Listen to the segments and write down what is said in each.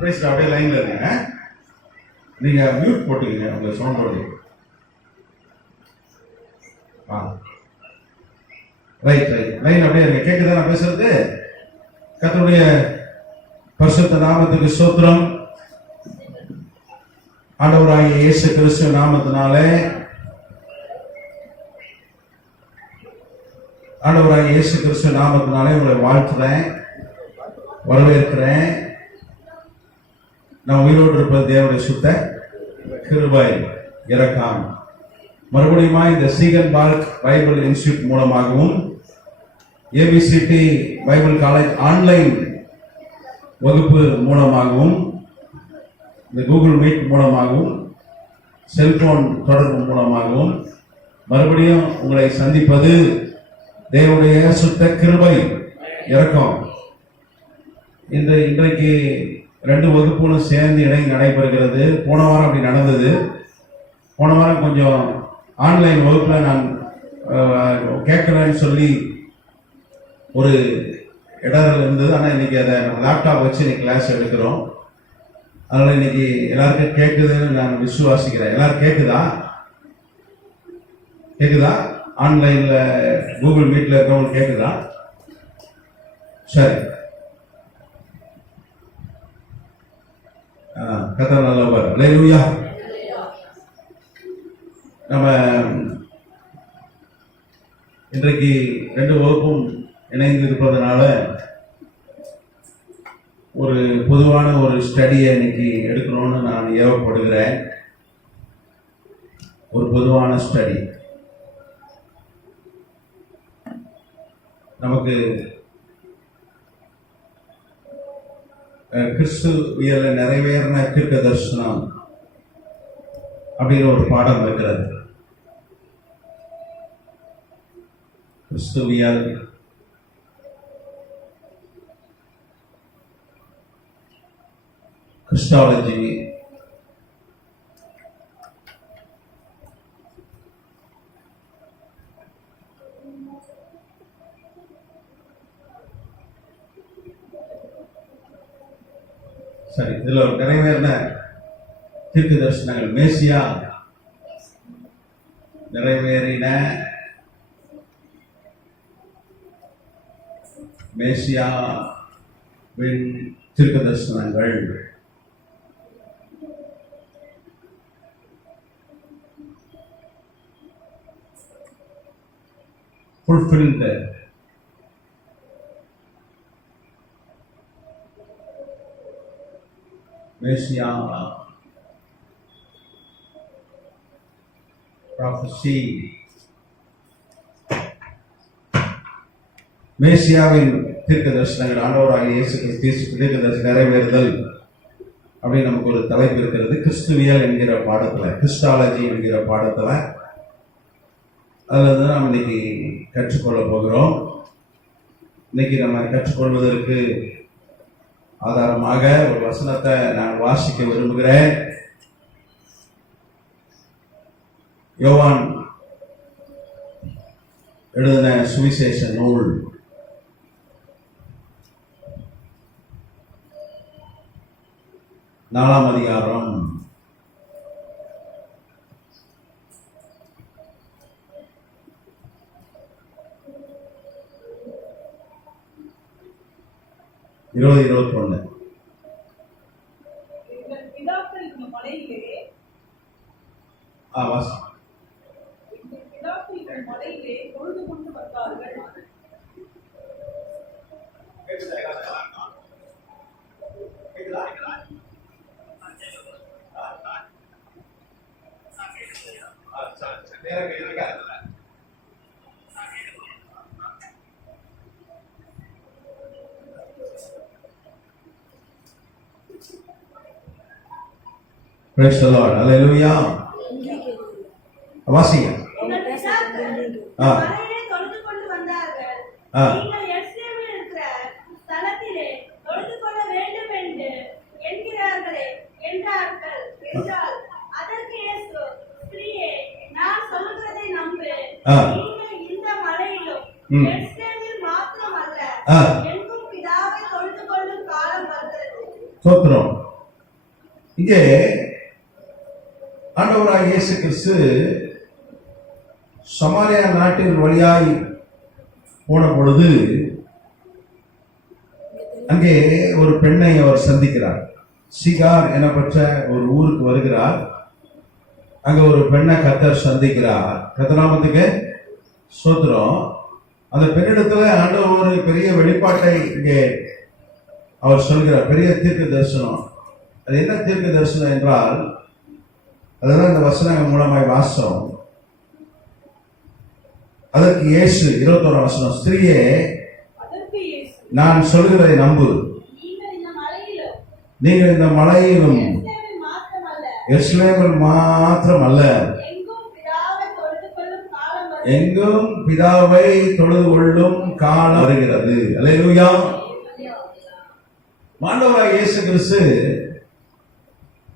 பேசுற அப்படியே லைன்ல இருங்க. நீங்க மியூட் போட்டுக்கீங்க உங்க சவுண்டோட. ரைட் லைன் அப்படியே இருங்க. கேக்குதா நான் பேசுறது? கர்த்தருடைய பரிசுத்த நாமத்துக்கு ஸ்தோத்திரம். ஆண்டவராகிய இயேசு கிறிஸ்து நாமத்தினாலே உங்களை வாழ்த்துறேன், வரவேற்கிறேன். நான் உயிரோடு இருப்பது தேவனுடைய சுத்த கிருபை, இரக்கம். மறுபடியும் இந்த சீகன் பார்க் பைபிள் இன்ஸ்டிடியூட் மூலமாகவும் ஏபிசிடி பைபிள் காலேஜ் ஆன்லைன் வகுப்பு மூலமாகவும் இந்த கூகுள் மீட் மூலமாகவும் செல்போன் தொடர்பு மூலமாகவும் மறுபடியும் உங்களை சந்திப்பது தேவனுடைய சுத்த கிருபை, இரக்கம். இன்றைக்கு 2 வகுப்புகளும் சேர்ந்து இணைந்து நடைபெறுகிறது. போன வாரம் அப்படி நடந்தது. போன வாரம் கொஞ்சம் ஆன்லைன் வகுப்புல நான் கேட்கலன்னு சொல்லி ஒரு இடத்துல இருந்தது. ஆனால் இன்னைக்கு அதை லேப்டாப் வச்சு இன்னைக்கு கிளாஸ் எடுக்கிறோம். அதனால இன்னைக்கு எல்லாருக்கும் கேட்குதுன்னு நான் விசுவாசிக்கிறேன். எல்லாரும் கேட்குதா? ஆன்லைன்ல கூகுள் மீட்ல இருக்கவங்க கேட்குதா? சரி, கர்த்தர் நல்லவர். அல்லேலூயா. நம்ம இன்றைக்கு 2 வகுப்பும் இணைந்து இருப்பதனால ஒரு பொதுவான ஒரு ஸ்டடியை இன்னைக்கு எடுக்கணும்னு நான் ஏவப்படுகிறேன். ஒரு பொதுவான ஸ்டடி. நமக்கு கிறிஸ்துவியல நிறைவேறின தீர்க்க தரிசனம் அப்படின்னு ஒரு பாடம் இருக்கிறது. கிறிஸ்துவியல் கிறிஸ்டாலஜி சரி, இதுல ஒரு நிறைவேறின தீர்க்க தரிசனங்கள். மேசியா நிறைவேறின மேசியாவின் தீர்க்க தரிசனங்கள். fulfilled. Messiah prophecy. மேசியாவின் தீர்க்க தரிசனங்கள், ஆண்டவராகிய இயேசு கிறிஸ்து தீர்க்க தரிசனம் நிறைவேறுதல் அப்படின்னு நமக்கு ஒரு தலைப்பு இருக்கிறது. கிறிஸ்துவியல் என்கிற பாடத்துல, கிறிஸ்டாலஜி என்கிற பாடத்துல அதில் நாம் இன்னைக்கு கற்றுக்கொள்ள போகிறோம். இன்னைக்கு நம்ம கற்றுக்கொள்வதற்கு ஆதாரமாக ஒரு வசனத்தை நான் வாசிக்க விரும்புகிறேன். யோவான் எழுதின சுவிசேஷ நூல் 4ஆம் அதிகாரம் 20-21. Praise the Lord. Hallelujah. வாசிங்க. சோத்திரம். இங்கே ஆண்டவராய் இயேசு கிறிஸ்து சமாரியா நாட்டின் வழியாய் போன பொழுது அங்கே ஒரு பெண்ணை அவர் சந்திக்கிறார். சிகார் எனப்பட்ட ஒரு ஊருக்கு வருகிறார். அங்க ஒரு பெண்ணை கர்த்தர் சந்திக்கிறார். கர்த்தநாமத்துக்கு ஸ்தோத்திரம். அந்த பெண்ணிடத்துல ஆண்டவர் ஒரு பெரிய வெளிப்பாட்டை இங்கே அவர் சொல்கிறார். பெரிய தீர்க்க தரிசனம். அது என்ன தீர்க்க தரிசனம் என்றால், அதுதான் இந்த வசனங்கள் மூலமாய் வாசம். அதற்கு இயேசு 21 வசனம், ஸ்திரீயே நான் சொல்கிறதை நம்பு, நீங்கள் இந்த மலையிலும் எருசலேமில் மாத்திரம் அல்ல, எங்கும் பிதாவை தொழுது கொள்ளும் காலம் வருகிறது. அல்லேலூயா. ஆண்டவராகிய இயேசு கிறிஸ்து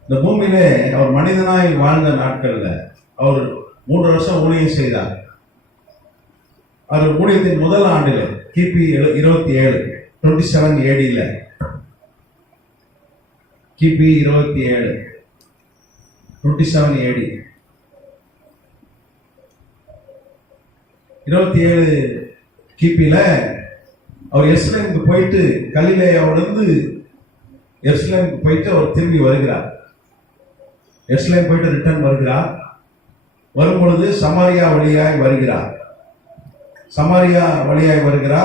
இந்த பூமியிலே அவர் மனிதனாய் வாழ்ந்த நாட்கள்ல அவர் 3 வருஷம் ஊழியம் செய்தார். அவர் ஊழியத்தின் முதல் ஆண்டில் கிபி 27 AD கிபி 27 AD 27 கிபில அவர் எருசலேமுக்கு போயிட்டு கலிலேயாவிலிருந்து எருசலேமுக்கு போயிட்டு அவர் திரும்பி வருகிறார். எருசலேம் போயிட்டு ரிட்டர்ன் வருகிறார். வரும்பொழுது சமாரியா வழியாய் வருகிறார்.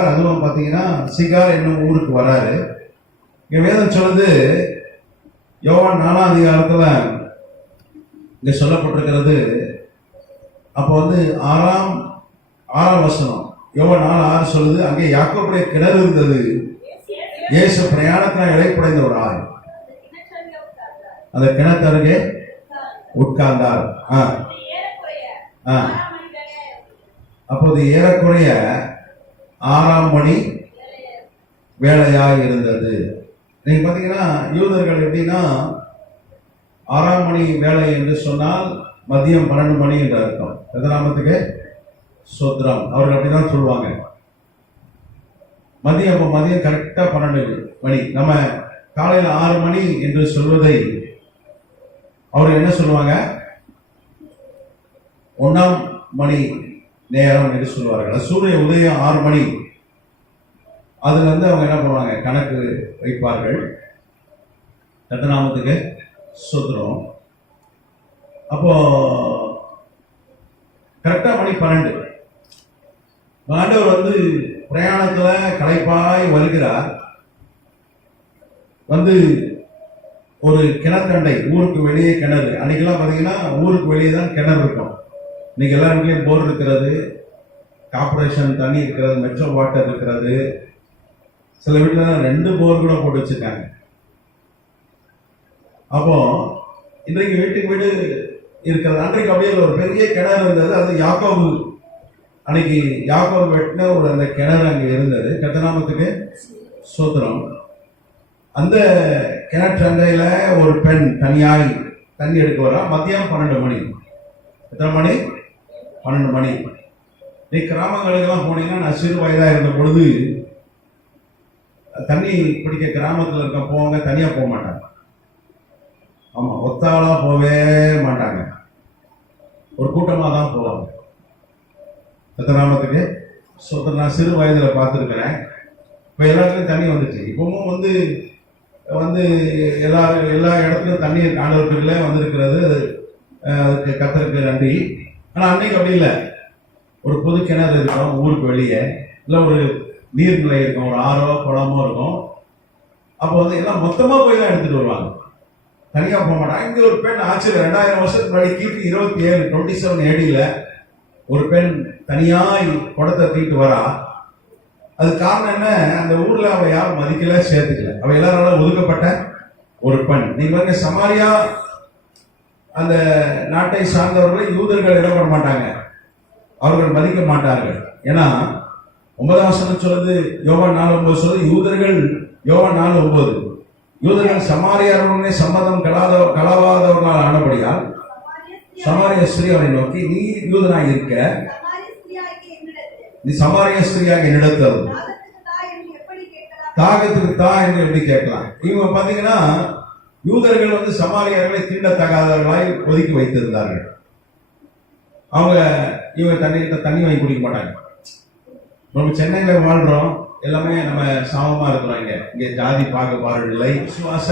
அதுவும் பார்த்தீங்கன்னா சிகார் என்னும் ஊருக்கு வராரு. இங்க வேதம் சொல்லுது, யோவான் 4ஆம் அதிகாரத்துல இங்க சொல்லப்பட்டிருக்கிறது. அப்போ வந்து 6ஆம் வசனம் யோவான் 4:6 சொல்லுது, அங்கே யாக்கோபுடைய கிணறு இருந்தது. இயேசு பிரயாணத்தினால் இளைப்படைந்த ஒரு ஆள் அந்த கிணத்து அருகே உட்கார்ந்தார். அப்போது ஏறக்குறைய 6ஆம் மணி வேளையாக இருந்தது. நீங்க பாத்தீங்கன்னா யூதர்கள் எப்படின்னா 6ஆம் மணி வேலை என்று சொன்னால் மதியம் 12 மணி என்று அர்த்தம். எதனாமத்துக்கு சோத்ரம் அவர்கள் அப்படிதான் சொல்லுவாங்க. மதியம் கரெக்டா 12 மணி. நம்ம காலையில 6 மணி என்று சொல்வதை அவர்கள் என்ன சொல்லுவாங்க, 1ஆம் மணி நேரம் என்று சொல்லுவார்கள். சூரிய உதயம் 6 மணி. அதுல இருந்து அவங்க என்ன பண்ணுவாங்க, கணக்கு வைப்பார்கள். கர்த்தநாமத்துக்கு ஸ்தோத்திரம். அப்போ கரெக்டா மணி 12. ஆண்டவர் வந்து பிரயாணத்துல களைப்பாய் வருகிறார். வந்து ஒரு கிணத்தண்டை, ஊருக்கு வெளியே கிணறு. அன்னைக்கெல்லாம் பாத்தீங்கன்னா ஊருக்கு வெளியே தான் கிணறு இருக்கும். இன்னைக்கு எல்லா வீட்லயும் போர் இருக்கிறது, கார்பரேஷன் தண்ணி இருக்கிறது, மெட்ரோ வாட்டர் இருக்கிறது. சில வீட்டுல 2 போர் கூட போட்டு வச்சிருக்காங்க. அப்போ இன்றைக்கு வீட்டுக்கு வீடு இருக்கிறது. அன்றைக்கு அப்படியே ஒரு பெரிய கிணறு இருந்தது. அது யாக்கோபு, அன்னைக்கு யாக்கோபு வெட்டின ஒரு அந்த கிணறு அங்க இருந்தது. கர்த்தநாமத்துக்கு ஸ்தோத்திரம். அந்த கிணற்றண்டையில ஒரு பெண் தனியாய் தண்ணி எடுக்க வரா. மதியம் 12 மணி. எத்தனை மணி? 12 மணி. நீ கிராமங்களுக்கெல்லாம் போனீங்கன்னா, நான் சிறு வயதா இருந்த பொழுது தண்ணி பிடிக்க கிராமத்தில் இருக்க போவாங்க, தனியா போக மாட்டாங்க. ஆமா, ஒத்தாளா போவே மாட்டாங்க, ஒரு கூட்டமா தான் போவாங்க. கிராமத்துக்கு நான் சிறு வயதுல பார்த்துருக்கிறேன். இப்ப எல்லா இடத்துலயும் தண்ணி வந்துச்சு. இப்பவும் வந்து எல்லா இடத்துலயும் தண்ணீர் ஆண்டவர்களே வந்திருக்கிறது. அதுக்கு கர்த்தருக்கு நன்றி. ஆனா அன்னைக்கு அப்படி இல்லை. ஒரு பொது கிணறு இருக்கும் ஊருக்கு வெளியே, இல்ல ஒரு நீர்நிலை இருக்கும், ஒரு ஆறோ குளமோ இருக்கும். அப்போ வந்து எல்லாம் மொத்தமா போய் தான் எடுத்துட்டு வருவாங்க, தனியா போக மாட்டாங்க. இங்க ஒரு பெண் ஆச்சரியம், 2000 வருஷத்துக்கு முன்னாடி கிபி 27 AD ஒரு பெண் தனியாய் குடத்தை தூக்கிட்டு வரா. அது காரணம் என்ன? அந்த ஊர்ல அவ யாரும் மதிக்கல, சேர்த்துக்கல. அவ எல்லாரால ஒதுக்கப்பட்ட ஒரு பெண். நீங்க பாருங்க, சமாரியா அந்த நாட்டை சார்ந்தவர்களை யூதர்கள் என்ன பண்ண மாட்டாங்க, அவர்கள் மதிக்க மாட்டார்கள். ஏன்னா 9ஆம் வசனம் சொல்லுது, யோவான் 4:9 சொல்லுது, யோவான் 4:9 யூதர்கள் சமாரியாருடனே சம்மதம் கலவாதவர்களால் ஆனபடியால் சமாரிய ஸ்திரீ அவரை நோக்கி, நீ யூதனாய் இருக்க, நீ சமாரிய ஸ்திரீயாக என்னிடத்தது தாகத்துக்கு தா என்று எப்படி கேட்கலாம். இவங்க பாத்தீங்கன்னா யூதர்கள் வந்து சமாரியர்களை தீண்டத்தகாதவர்களாய் ஒதுக்கி வைத்திருந்தார்கள். அவங்க இவங்க தண்ணி வாங்கி குடிக்க மாட்டாங்க. நம்ம சென்னையில வாழ்றோம், எல்லாமே நம்ம சமமா இருக்கிறோம். இங்க ஜாதி பாகுபாடு இல்லை, விசுவாச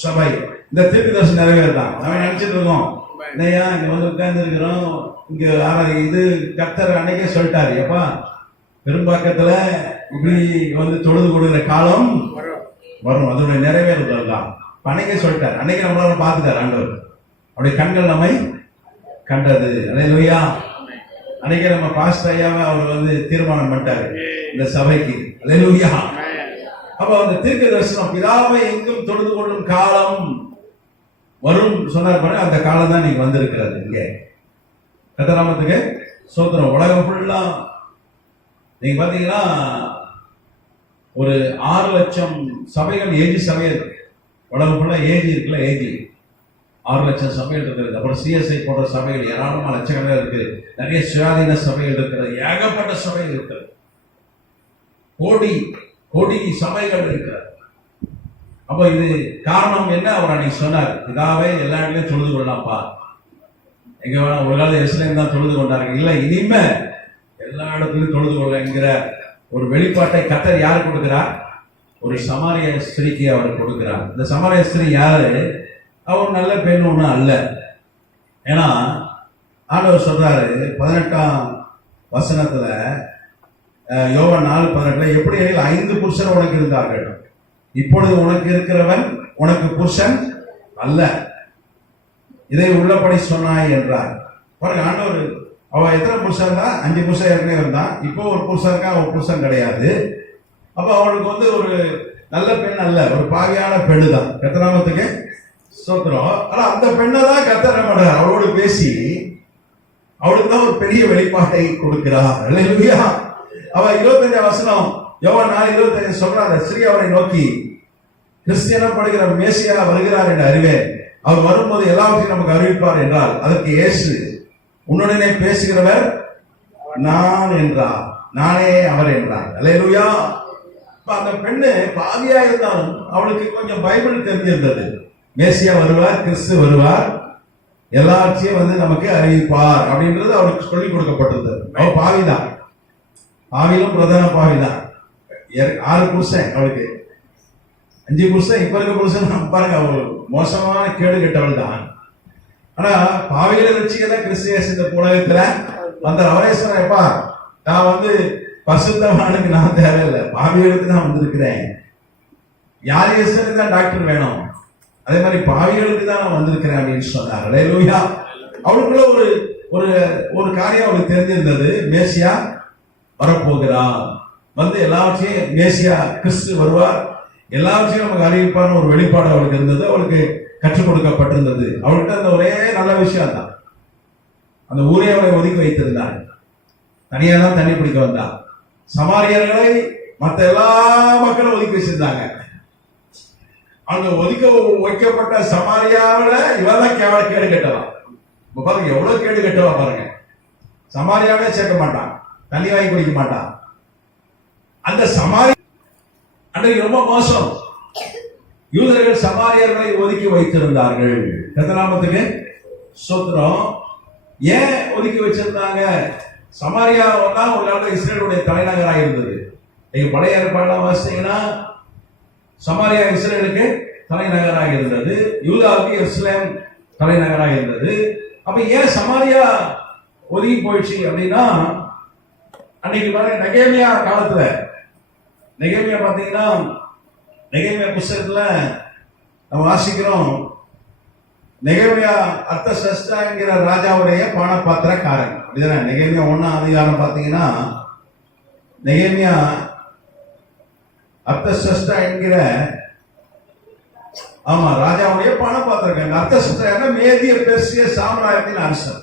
சபை. இந்த தீர்க்கதரிசனம் நிறைவேறலாம். நம்ம நினைச்சிட்டு இருக்கோம், இல்லையா இங்க வந்து உட்கார்ந்து இருக்கிறோம், இங்க இது கர்த்தர் அன்னைக்கே சொல்லிட்டாரு, எப்பா பெரும்பாக்கத்துல இப்படி வந்து தொழுது கொடுக்கிற காலம் வரும், அதோட நிறைவேறுதல் தான் அன்னைக்கே சொல்லிட்டாரு. அன்னைக்கு நம்மளால பார்த்துட்டாரு ஆண்டவர், அவருடைய கண்கள் நம்மை கண்டது. அல்லேலூயா. அன்னைக்கே நம்ம பாஸ்டர் ஐயாவை அவர் வந்து தீர்மானம் பண்ணிட்டாரு இந்த சபைக்கு. அல்லேலூயா. அப்ப அந்த தீர்க்க தரிசனம் பிதாவை எங்கும் தொழுது கொள்ளும் காலம் வரும் சொன்னார் பாருங்க. அந்த காலம் தான் நீங்க வந்திருக்கிறது. இங்க கர்த்தநாமத்துக்கு ஸ்தோத்திரம். உலகம் ஃபுல்லா நீங்க பாத்தீங்கன்னா ஒரு 6 லட்சம் சபைகள், ஏஜி சபைகள் உலகம் ஃபுல்லா ஏஜி இருக்குல்ல, ஏஜி 6 லட்சம் சபைகள் இருக்கிறது. அப்புறம் சிஎஸ்ஐ போன்ற சபைகள் ஏராளமான லட்சக்கணக்கில் இருக்கு. நிறைய சுயாதீன சபைகள் இருக்கிறது, ஏகப்பட்ட சபைகள் இருக்கிறது, கோடி கோடி சபைகள் இருக்கிறது. அப்ப இது காரணம் என்ன? அவர் அன்னைக்கு சொன்னார், இதாவே எல்லா இடத்துலயும் தொழுது கொள்ளலாம்ப்பா. எங்க வேணா ஒரு காலம் எருசலேம் தான் தொழுது கொண்டார்கள், இல்ல இனிமே எல்லா இடத்துலயும் தொழுது கொள்ள என்கிற ஒரு வெளிப்பாட்டை கர்த்தர் யாரு கொடுக்கிறார்? ஒரு சமாரிய ஸ்திரீக்கு அவர் கொடுக்கிறார். இந்த சமாரிய ஸ்திரீ யாரு? அவர் நல்ல பெண் ஒன்றும் அல்ல. ஏன்னா ஆண்டவர் சொல்றாரு 18ஆம் வசனத்துல, யோவான் 4:18, எப்படி 5 புருஷர் உனக்கு இருந்தார்கள், இப்பொழுது உனக்கு இருக்கிறவன் உனக்கு புருஷன் அல்ல, இதை உள்ளபடி சொன்னாய் என்றார். பாருங்க, ஆண்டவர் அவ எத்தனை புருஷன் தான்? 5 புருஷன் ஏற்கனவே இருந்தான், இப்போ ஒரு புருஷன் இருக்கா, ஒரு புருஷன் கிடையாது. அப்ப அவளுக்கு வந்து ஒரு நல்ல பெண் அல்ல, ஒரு பாவியான பெண்ணு தான். கர்த்தநாமத்துக்கு ஸ்தோத்திரம். ஆனா அந்த பெண்ணை தான் கர்த்தர் என்ன பண்றார்? அவளோடு பேசி அவளுக்கு தான் ஒரு பெரிய வெளிப்பாட்டை கொடுக்கிறார். அல்லேலூயா. அவ 25 வசனம் யோவான் 4:25 சொல்றாரு, ஸ்ரீ அவரை நோக்கி, கிறிஸ்தியனப்படுகிற மேசியா வருகிறார் என்று அறிவேன், அவர் வரும்போது எல்லாவற்றையும் நமக்கு அறிவிப்பார் என்றால், அதற்கு இயேசு, உன்னுடனே பேசுகிறவர் நான் என்றார், நானே அவர் என்றார். அல்லேலூயா. அந்த பெண்ணு பாவியா இருந்தாலும் அவளுக்கு கொஞ்சம் பைபிள் தெரிஞ்சிருந்தது. மேசியா வருவார், கிறிஸ்து வருவார், எல்லாத்தையும் வந்து நமக்கு அறிவிப்பார் அப்படின்றது அவளுக்கு சொல்லிக் கொடுக்கப்பட்டிருந்தது. அவள் பாவிதான், பாவிலும் பிரதான பாவிதான். 6 புருஷன் அவளுக்கு, 5 புருஷன். இப்ப இருக்க புருஷன் பாருங்க, அவள் மோசமான கேடு கெட்டவள் தான். ஆனா பாவிகளை வச்சுக்கதான் கிறிஸ்தியஸ் இந்த உலகத்துல வந்தார். அவரே சொன்னப்பா, நான் வந்து பசுத்தவானுக்கு நான் தேவையில்லை, பாவிகளுக்கு தான் வந்திருக்கிறேன். யார் இயேசுக்கு தான் டாக்டர் வேணும், அதே மாதிரி பாவிகளுக்கு தான் நான் வந்திருக்கிறேன் அப்படின்னு சொன்னார். அல்லேலூயா. அவளுக்குள்ள ஒரு ஒரு ஒரு காரியம் அவளுக்கு தெரிஞ்சிருந்தது, மேசியா வரப்போகிறார், வந்து எல்லாவற்றையும் மேசியா கிறிஸ்து வருவார், எல்லாவற்றையும் நமக்கு அறிவிப்பான ஒரு வெளிப்பாடு அவளுக்கு இருந்தது, அவளுக்கு கற்றுக் கொடுக்கப்பட்டிருந்தது. அவள்கிட்ட அந்த ஒரே நல்ல விஷயம் தான், அந்த ஊரே அவளை ஒதுக்கி வைத்திருந்தார். தனியா தான் தண்ணி பிடிக்க வந்தார். சமாரியர்களை மற்ற எல்லா மக்களும் ஒதுக்கி வச்சிருந்தாங்க. அந்த ஒதுக்க வைக்கப்பட்ட சமாரியாவில இவதான் கேடு கட்டலாம். பாருங்க எவ்வளவு கேடு கட்டவா பாருங்க. சமாரியாவே சேர்க்க மாட்டான், தண்ணி வாங்கி குடிக்க மாட்டான். அந்த சமாரி அன்றைக்கு ரொம்ப மோசம். யூதர்கள் சமாரியர்களை ஒதுக்கி வைத்திருந்தார்கள். கர்த்தநாமத்துக்கு ஸ்தோத்திரம். ஏன் ஒதுக்கி வச்சிருந்தாங்க? சமாரியா ஒரு காலத்துல இஸ்ரேலுடைய தலைநகராக இருந்தது. நீங்க பழைய ஏற்பாடுலாம் வாசிச்சீங்கன்னா சமாரியா இஸ்ரேலுக்கு தலைநகராக இருந்தது, யூதாவுக்கு எருசலேம் தலைநகராக இருந்தது. அப்ப ஏன் சமாரியா ஒதுங்கி போயிடுச்சு அப்படின்னா, அன்னைக்கு பாருங்க நெகேமியா காலத்துல, நெகேமியா பாத்தீங்கன்னா நெகேமியா புஸ்தகத்துல நம்ம வாசிக்கிறோம், நெகேமியா அர்த்தசஷ்டா என்கிற ராஜாவுடைய பானபாத்திரக்காரன். அப்படிதானே? நெகேமியா 1ஆம் அதிகாரம் பாத்தீங்கன்னா, நெகேமியா அர்த்தசஷ்டா என்கிற ராஜாவுடைய பானபாத்திரக்காரன். அர்த்தசஷ்டா மேதிய பெர்சிய சாம்ராஜ்யத்தின் அரசன்,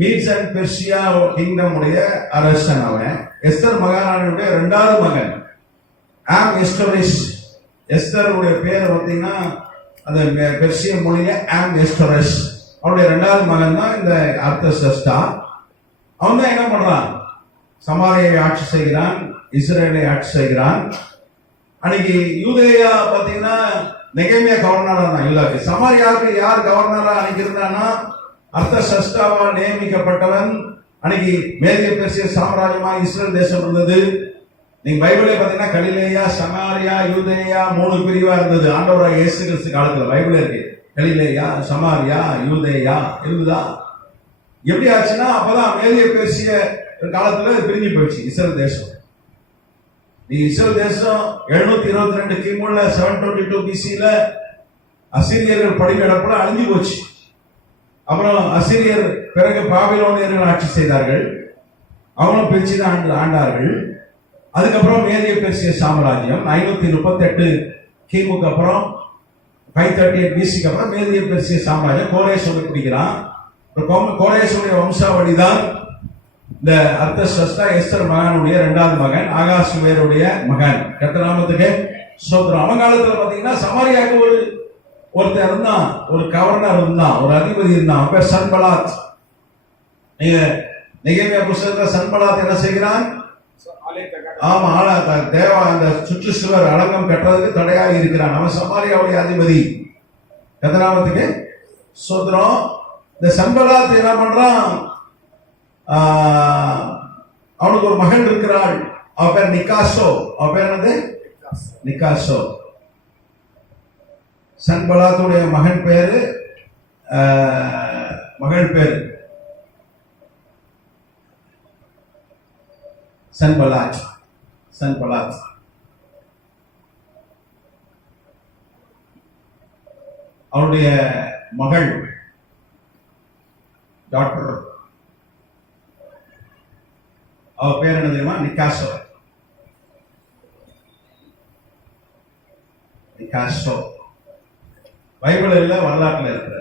மீட்ஸ் அண்ட் பெர்சியா கிங்டம் உடைய அரசன் அவன். எஸ்தர் மகாராணியுடைய 2வது மகன் ஆம் எஸ்டோரிஸ். எஸ்தருடைய பேர் பார்த்தீங்கன்னா அந்த பெர்சிய மொழியில ஆம் எஸ்டோரிஸ். அவருடைய 2வது மகன் தான் இந்த அர்த்தசஷ்டா. அவன் தான் என்ன பண்றான்? சமாரியை ஆட்சி செய்கிறான், இஸ்ரேலை ஆட்சி செய்கிறான். அன்னைக்கு யூதேயா பாத்தீங்கன்னா நெகேமியா கவர்னரா இருந்தான் யூதாக்கு. சமாரியாவுக்கு யார் கவர்னரா அன்னைக்கு இருந்தான்னா அர்த்தசஷ்டாவா நியமிக்கப்பட்டவன். அன்னைக்கு மேதிய பெர்சிய சாம்ராஜ்யமா இஸ்ரேல் தேசம் இருந்தது. நீங்க பைபிளே பாத்தீங்கன்னா கலிலேயா, சமாரியா, யூதேயா 3 பிரிவா இருந்தது. ஆண்டவராக இயேசு கிறிஸ்து காலத்துல பைபிளே இருக்கு. கலிலேயா, சமாரியா, யூதேயா இருந்ததா? எப்படி ஆச்சுன்னா அப்பதான் மேதிய பெர்சிய காலத்துல பிரிஞ்சு போயிடுச்சு இஸ்ரேல் தேசம். இஸ்ரேல் தேசம் 722 கிமுல 722 பிசில அசிரியர்கள் படையெடுப்புல அழிஞ்சு போச்சு. அப்புறம் அசிரியர் பிறகு பாபிலோனியர்கள் ஆட்சி செய்தார்கள். அவங்களும் பிரிச்சு தான் ஆண்டார்கள். அதுக்கப்புறம் மேதிய பெர்சிய சாம்ராஜ்யம் 538 கிமுக்கு அப்புறம் 538 பிசிக்கு அப்புறம் மேதிய பெர்சிய சாம்ராஜ்யம் கோரேஷோட பிடிக்கிறான். கோரேஷுடைய வம்சாவளிதான் இந்த அர்த்தசஷ்டா எஸ்தர் மகனுடைய 2வது மகன், ஆகாசுவேருடைய மகன். கர்த்தநாமத்துக்கு ஸ்தோத்திரம். அவன் காலத்துல பாத்தீங்கன்னா சமாரியாவுக்கு ஒருத்தர் இருந்தான், ஒரு கவர்னர் இருந்தான், ஒரு அதிபதி இருந்தான். அவன் பேர் சன்பலாத். நீங்க நெகேமியா புத்தகத்துல சன்பலாத் என்ன செய்கிறான்? ஆமா, தேவா அந்த சுற்றுச்சுவர் அலங்கம் கட்டுறதுக்கு தடையாக இருக்கிறான். அவன் சமாரியாவுடைய அதிபதி. கர்த்தநாமத்துக்கு ஸ்தோத்திரம். இந்த சன்பலாத் என்ன பண்றான்? அவனுக்கு ஒரு மகன் இருக்கிறாள். அவ பேர் நிகாசோ. அவ பேர் என்னது? நிகாசோ. சன்பலாத்துடைய மகன் பேரு மகள் பேரு சன்பலாத். சன்பலாத் அவருடைய மகள் டாக்டர். அவ பேர் என்ன தெரியுமா? நிகாசோ. நிகாசோ பைபிள் இல்ல, வரலாற்றுல இருக்கிற.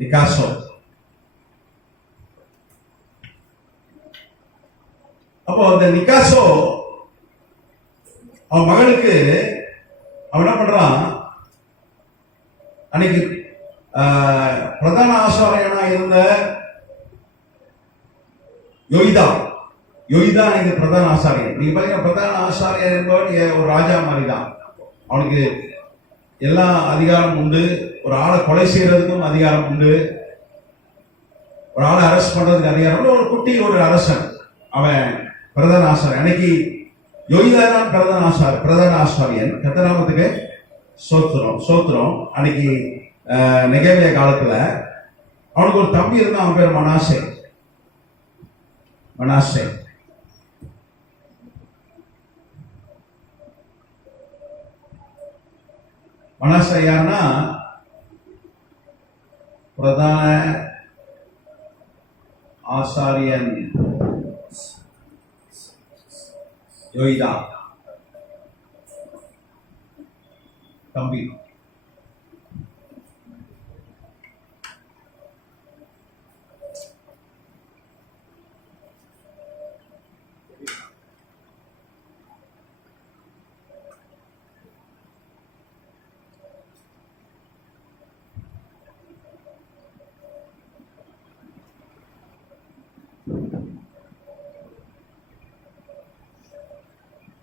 நிகாசோ. அப்போ அந்த நிகாசோ அவன் மகளுக்கு அவன் என்ன பண்றான்? அன்னைக்கு பிரதான ஆசாரியனா இருந்த யோய்தா அன்னைக்கு பிரதான ஆசாரியர். நீங்க பாத்தீங்கன்னா பிரதான ஆசாரியர் என்பவன் ஒரு ராஜா மாதிரி தான். அவனுக்கு எல்லா அதிகாரம் உண்டு. ஒரு ஆளை கொலை செய்யறதுக்கும் அதிகாரம் உண்டு. ஒரு ஆளை அரெஸ்ட் பண்றதுக்கு அதிகாரம் உண்டு. ஒரு குட்டி ஒரு அரசன் அவன் பிரதான ஆசாரியன். அன்னைக்கு யோய்தா தான் பிரதான ஆசாரியன். கர்த்தநாமத்துக்கு சோத்திரம். அன்னைக்கு நெகேமியா காலத்துல அவனுக்கு ஒரு தம்பி இருந்தான். அவன் பேர் மனாசே. மனாசே யாருன்னா பிரதான ஆசாரியன் யோய்தா தம்பி.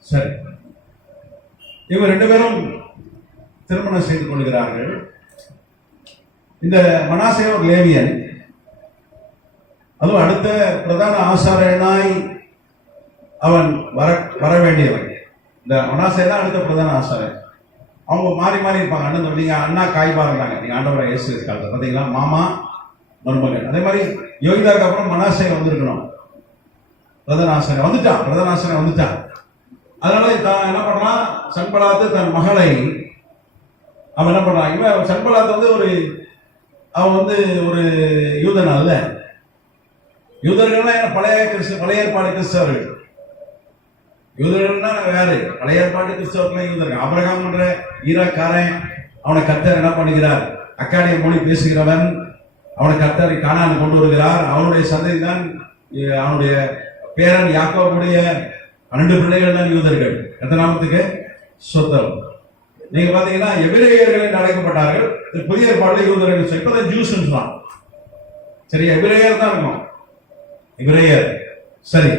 சரி, இவங்க 2 பேரும் திருமணம் செய்து கொள்கிறார்கள். இந்த மனாசே ஒரு லேவியன். அதுவும் அடுத்த பிரதான ஆசாரியனாய் அவன் வர வேண்டியவன். இந்த மனாசே தான் அடுத்த பிரதான ஆசாரியன். அவங்க மாறி இருப்பாங்க. அண்ணன் நீங்க அண்ணா காய்பா இருந்தாங்க. நீங்க ஆண்டவராக இயேசு காலத்துல பாத்தீங்களா, மாமா மருமகன். அதே மாதிரி யோகிதாக்கு அப்புறம் மனாசே வந்திருக்கணும். பிரதான ஆசாரியன் வந்துட்டான். அதனால என்ன பண்றான்? சன்பலாத்து தன் மகளை அவன் என்ன பண்றான்? இவன் சன்பலாத்து அவன் ஒரு யூதன் அல்ல. யூதர்கள்னா பழைய ஏற்பாடு கிறிஸ்தவர்கள். யூதர்கள்னா வேறு. பழைய ஏற்பாடு கிறிஸ்தவர்கள் யூதர்கள். ஆபிரகாம் என்ற ஈராக்காரன், அவனை கர்த்தர் என்ன பண்ணுகிறார்? அக்காடிய மொழி பேசுகிறவன். அவனை கர்த்தர் கானான் கொண்டு வருகிறார். அவனுடைய சந்ததி தான், அவனுடைய பேரன் யாக்கோபுடைய 12 பிள்ளைகள் தான் யூதர்கள். கர்த்தநாமத்துக்கு ஸ்தோத்திரம். நீங்க பாத்தீங்கன்னா எபிரேயர்கள் என்று அழைக்கப்பட்டார்கள். புதிய ஏற்பாடுல யூதர்கள் இப்பதான் ஜூஸ். சரியா? எபிரேயர் தான் இருக்கும், எபிரேயர். சரி,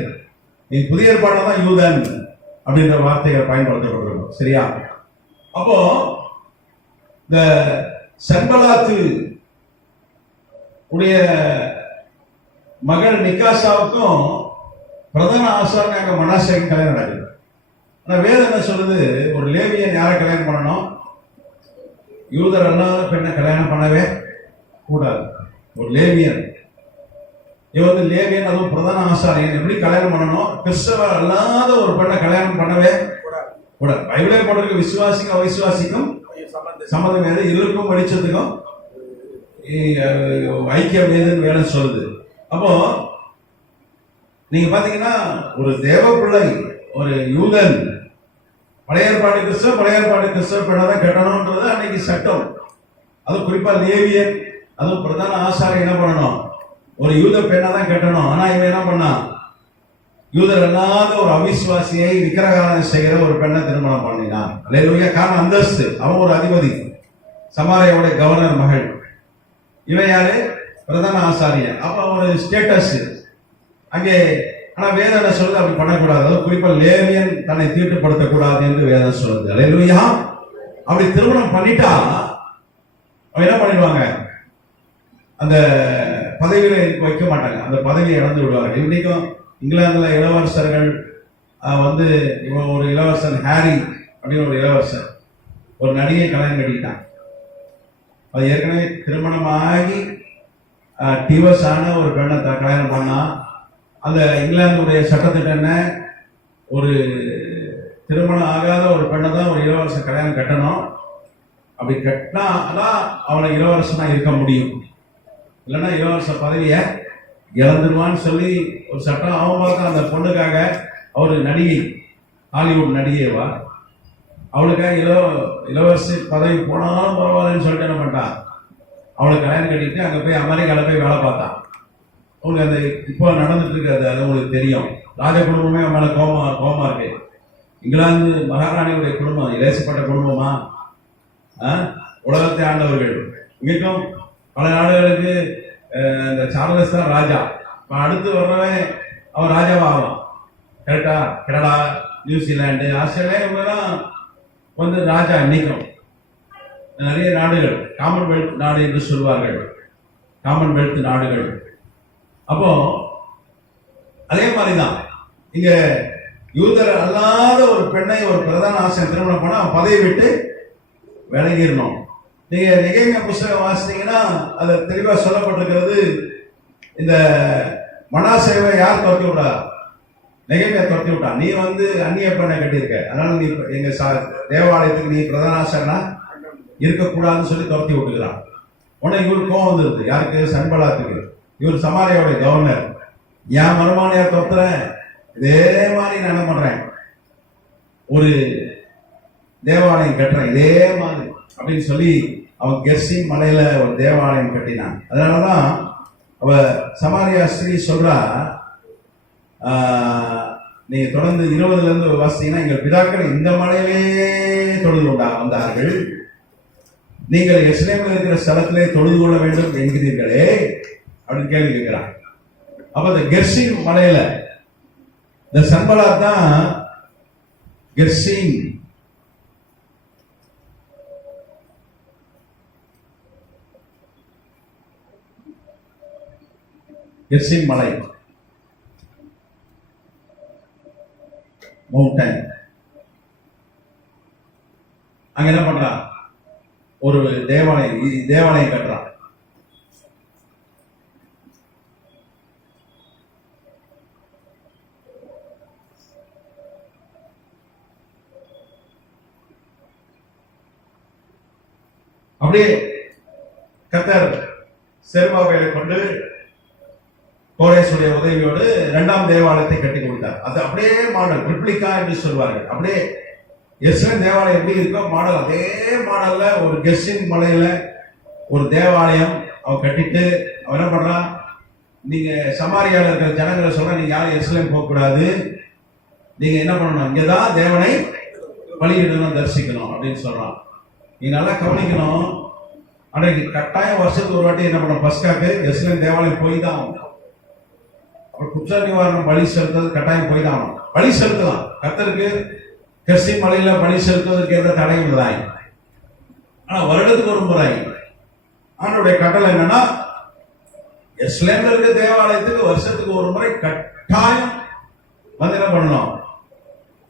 நீ புதிய ஏற்பாடுல தான் யூதன் அப்படின்ற வார்த்தைகள் பயன்படுத்தப்பட்டிருக்கும். சரியா? அப்போ இந்த சன்பலாத்து உடைய மகள் நிக்காசாவுக்கும் பிரதான ஆசாரியனாக மனாசேக்கு கல்யாணம் நடக்குது. ஆனா வேதம் என்ன சொல்லுது? ஒரு லேவியன் யாரை கல்யாணம் பண்ணணும்? யூதர் அல்லாத பெண்ணை கல்யாணம் பண்ணவே கூடாது. ஒரு லேவியன், இவன் வந்து லேவியன், அதுவும் பிரதான ஆசாரியன், எப்படி கல்யாணம் பண்ணணும்? கிறிஸ்தவ அல்லாத ஒரு பெண்ணை கல்யாணம் பண்ணவே கூடாது. பைபிளே போட்டிருக்கு, விசுவாசிக்கும் அவிசுவாசிக்கும் சம்மதம் ஏது, இருளுக்கும் வெளிச்சத்துக்கும் ஐக்கியம் ஏதுன்னு வேலை சொல்லுது. அப்போ நீங்க பாத்தீங்கன்னா ஒரு தேவ பிள்ளை, ஒரு யூதன், பழைய ஏற்பாடு கிறிஸ்தவ பெண்ணை தான் கட்டணும்ன்றது அன்னைக்கு சட்டம். அது குறிப்பா லேவியன், அதுவும் பிரதான ஆசாரம் என்ன பண்ணணும்? ஒரு யூத பெண்ணை தான் கட்டணும். ஆனா இவன் என்ன பண்ணா? யூதர் அல்லாத ஒரு அவிசுவாசியை விக்கிரகாராதனை செய்கிற ஒரு பெண்ணை திருமணம் பண்ணினான். அல்லேலூயா. காரணம் அந்தஸ்து, அவன் ஒரு அதிபதி, சமாரியாவுடைய கவர்னர் மகள். இவன் யாரு? பிரதான ஆசாரியன். அப்ப ஒரு ஸ்டேட்டஸ் அங்கே. ஆனா வேதம் என்ன சொல்லுது? அப்படி பண்ணக்கூடாது. அதாவது குறிப்பா லேவியன் தன்னை தீட்டுப்படுத்தக்கூடாது என்று வேதம் சொல்லுது. அல்லேலூயா. அப்படி திருமணம் பண்ணிட்டா அவன் என்ன பண்ணிடுவாங்க? அந்த பதவியில வைக்க மாட்டாங்க, அந்த பதவியை இழந்து விடுவார்கள். இன்னைக்கும் இங்கிலாந்துல இளவரசர்கள் வந்து இவன் ஒரு இளவரசன் ஹாரி அப்படின்னு ஒரு இளவரசர் ஒரு நடிகை கல்யாணம் கட்டிக்கிட்டான். அது ஏற்கனவே திருமணமாகி டிவோர்ஸ் ஆன ஒரு பெண்ணை கல்யாணம் பண்ணா. அந்த இங்கிலாந்துடைய சட்டத்திட்ட என்ன? ஒரு திருமணம் ஆகாத ஒரு பெண்ணை தான் ஒரு இளவரசன் கல்யாணம் கட்டணும். அப்படி கட்டினா தான் அவனை இளவரசனா இருக்க முடியும், இல்லைன்னா இளவரச பதவியை இழந்துருவான்னு சொல்லி ஒரு சட்டம். அவன் பார்த்தா அந்த பொண்ணுக்காக, அவரு நடிகை, ஹாலிவுட் நடிகைவா, அவளுக்காக இளவரசி பதவி போனாலும் பரவாயில்லன்னு சொல்லிட்டு என்ன பண்ணிட்டான்? அவளுக்கு கல்யாணம் கட்டிட்டு அங்கே போய் அமெரிக்காவில் போய் வேலை பார்த்தான். உங்களுக்கு அந்த இப்போ நடந்துட்டு இருக்காது, அது உங்களுக்கு தெரியும். ராஜ குடும்பமே அவன் மேலே கோபமா இருக்கு. இங்கிலாந்து மகாராணியுடைய குடும்பம் இலேசப்பட்ட குடும்பமா? உலகத்தை ஆண்டவர்கள். இங்கேயும் பல நாடுகளுக்கு இந்த சார்லஸ் தான் ராஜா. அடுத்து வர்றவன் அவன் ராஜாவா ஆவான். கரெக்டா? கனடா, நியூசிலாந்து, ஆஸ்திரேலியா இவங்கெல்லாம் வந்து ராஜா இன்னைக்கும். நிறைய நாடுகள் காமன்வெல்த் நாடு என்று சொல்வார்கள், காமன்வெல்த் நாடுகள். அப்போ அதே மாதிரிதான் இங்க யூதர் அல்லாத ஒரு பெண்ணை ஒரு பிரதான ஆசிரியர் திருமணம் பண்ணா அவன் பதவி விட்டு விலகிடணும். நீங்க நெகேமியா புஸ்தகம் வாசித்தீங்கன்னா அது தெளிவா சொல்லப்பட்டிருக்கிறது. இந்த மனாசேவை யார் துரத்தி விட்டா? நெகேமியா துரத்தி விட்டான். நீ வந்து அந்நிய பெண்ணை கட்டியிருக்க, அதனால நீ எங்க தேவாலயத்துக்கு நீ பிரதான ஆசிரியனா இருக்கக்கூடாதுன்னு சொல்லி துரத்தி விட்டுக்கிறான். உடனே இவருக்கு கோவம் வந்துருது. யாருக்கு? சன்பலாத்துக்கு. இவர் சமாரியாவுடைய கவர்னர். என் மருமானையா துரத்துறேன், இதே மாதிரி நான் என்ன பண்றேன்? ஒரு தேவாலயம் கட்டுறேன் இதே மாதிரி அப்படின்னு சொல்லி அவன் கெர்சின் மலையில ஒரு தேவாலயம் கட்டினான். அதனாலதான் அவ சமாரியா ஸ்ரீ சொல்றா, நீங்க தொடர்ந்து 20 இருந்து வாசித்தீங்கன்னா, எங்கள் பிதாக்கள் இந்த மலையிலே தொழுது வந்தார்கள், நீங்கள் எருசலேமில் இருக்கிற ஸ்தலத்திலே தொழுது கொள்ள வேண்டும் என்கிறீர்களே அப்படின்னு கேள்வி கேட்கிறான். அப்ப இந்த கெர்சின் மலையில இந்த சன்பலாத் தான் கெர்சின் மலை, மவுண்டன். அங்க என்ன பண்றான்? ஒரு தேவாலயம் கட்டுறான். அப்படியே கர்த்தர் செருபாபேலை கொண்டு கோரேசுடைய உதவியோடு 2ஆம் தேவாலயத்தை கட்டி கொடுத்தார். அது அப்படியே மாடல், ரிப்ளிகா என்று சொல்வார்கள். அப்படியே எருசலேம் தேவாலயம் எப்படி இருக்கோ மாடல், அதே மாடல்ல ஒரு கெர்சின் மலையில ஒரு தேவாலயம் அவன் கட்டிட்டு அவன் என்ன பண்றான்? நீங்க சமாரியால இருக்கிற ஜனங்களை சொல்ற, நீங்க யாரும் எருசலேம் போக கூடாது, நீங்க என்ன பண்ணணும்? இங்கதான் தேவனை பலியிடணும், தரிசிக்கணும் அப்படின்னு சொல்றான். நீ நல்லா கவனிக்கணும். அன்றைக்கு கட்டாயம் வருஷத்துக்கு ஒரு வாட்டி என்ன பண்ண பஸ்காக்கு எஸ்லேம் தேவாலயம் போய் தான் ஆகணும். அப்புறம் குற்ற நிவாரணம் பலி செலுத்துறது கட்டாயம் போய் தான் ஆகணும். பலி செலுத்தலாம், கர்த்தருக்கு கெர்சி மலையில பலி செலுத்துவதற்கு எந்த தடையும் இல்லை. ஆனா வருடத்துக்கு ஒரு முறை ஆண்டோடைய கட்டளை என்னன்னா, எஸ்லேம்ல இருக்க தேவாலயத்துக்கு வருஷத்துக்கு ஒரு முறை கட்டாயம் வந்து என்ன பண்ணணும்,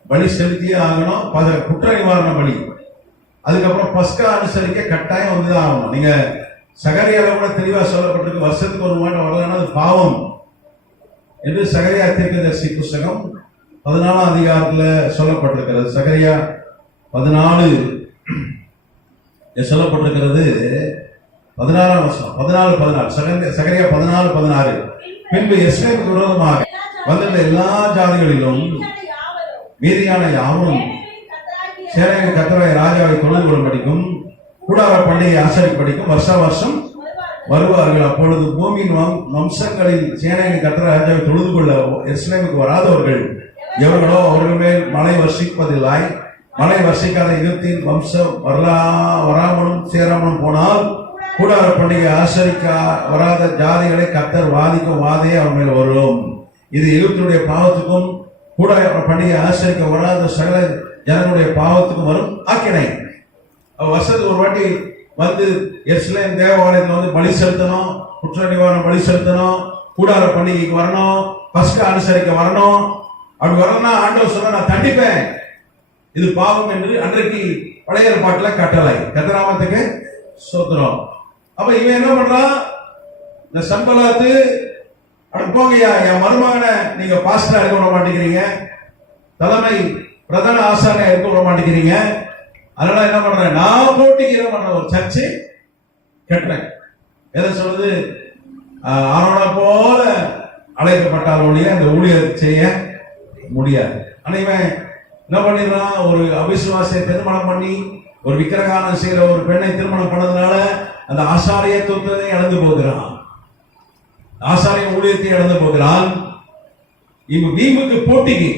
பலி செலுத்தியே ஆகணும். குற்ற நிவாரண பலி, அதுக்கப்புறம் பஸ்கா அனுசரிக்க கட்டாயம் வந்துதான் ஆகணும். நீங்க சகரியால கூட தெளிவா சொல்லப்பட்டிருக்கு, வருஷத்துக்கு ஒரு முறை வரலன்னா அது பாவம் என்று சகரியா தீர்க்கதரிசி புஸ்தகம் 14ஆம் அதிகாரத்துல சொல்லப்பட்டிருக்கிறது. சகரியா 14 சொல்லப்பட்டிருக்கிறது 16ஆம் வசனம், 14 சகரியா 14:16. பின்பு எஸ்லேமுக்கு விரோதமாக வந்திருந்த எல்லா ஜாதிகளிலும் மீதியான யாவும் சேனையின் கர்த்தராகிய ராஜாவை தொழுது கொள்ளும்படிக்கும் கூடார பண்டிகை ஆசரிப்படிக்கும் வருஷம் வருவார்கள். அப்பொழுது பூமியின் வம்சங்களில் சேனையின் கர்த்தராகிய ராஜாவை தொழுது கொள்ள எருசலேமுக்கு வராதவர்கள் எவர்களோ அவர்கள் மேல் மழை வர்ஷிப்பதில்லை. மழை வர்ஷிக்காத எகிப்தின் வம்சம் வராமலும் சேராமலும் போனால் கூடார பண்டிகை ஆசரிக்க வராத ஜாதிகளை கர்த்தர் வாதிக்கும் வாதையே அவன் மேல் வரும். இது எகிப்தினுடைய பாவத்துக்கும் கூடார பண்டிகை ஆசரிக்க வராத சகல ஜனங்களுடைய பாவத்துக்கும் வரும் ஆக்கினை. வருஷத்துக்கு ஒரு வாட்டி வந்து எருசலேம் தேவாலயத்தில் வந்து பலி செலுத்தணும், குற்ற நிவாரணம் பலி செலுத்தணும், கூடார பண்டிகைக்கு வரணும், பஸ்கா அனுசரிக்க வரணும். அப்படி வரணும்னா ஆண்டவர் சொன்னா நான் தண்டிப்பேன், இது பாவம் என்று அன்றைக்கு பழைய ஏற்பாட்டுல கட்டளை. கர்த்தராமத்துக்கு ஸ்தோத்திரம். அப்ப இவன் என்ன பண்றான், இந்த சம்பலாத்து போங்கய்யா, என் மருமகனை நீங்க பாஸ்டரா இருக்க விட மாட்டேங்கிறீங்க, தலைமை பிரதான ஆசாரியா இருக்க விட மாட்டேங்கிறீங்க, அதனால என்ன பண்றேன், நான் போட்டிக்கு என்ன பண்றேன், ஒரு சர்ச்சை கட்டுறேன். எதை சொல்றது, ஆரோட போல அழைக்கப்பட்டாலுடைய அந்த ஊழியர் செய்ய முடியாது. ஆனா இவன் என்ன பண்ணிடுறான், ஒரு அவிசுவாசியை திருமணம் பண்ணி ஒரு விக்கிரகாரம் செய்யற ஒரு பெண்ணை திருமணம் பண்ணதுனால அந்த ஆசாரியத்துவத்தை இழந்து போகிறான், ஆசாரிய ஊழியத்தை இழந்து போகிறான். இவன் வீம்புக்கு போட்டிக்கு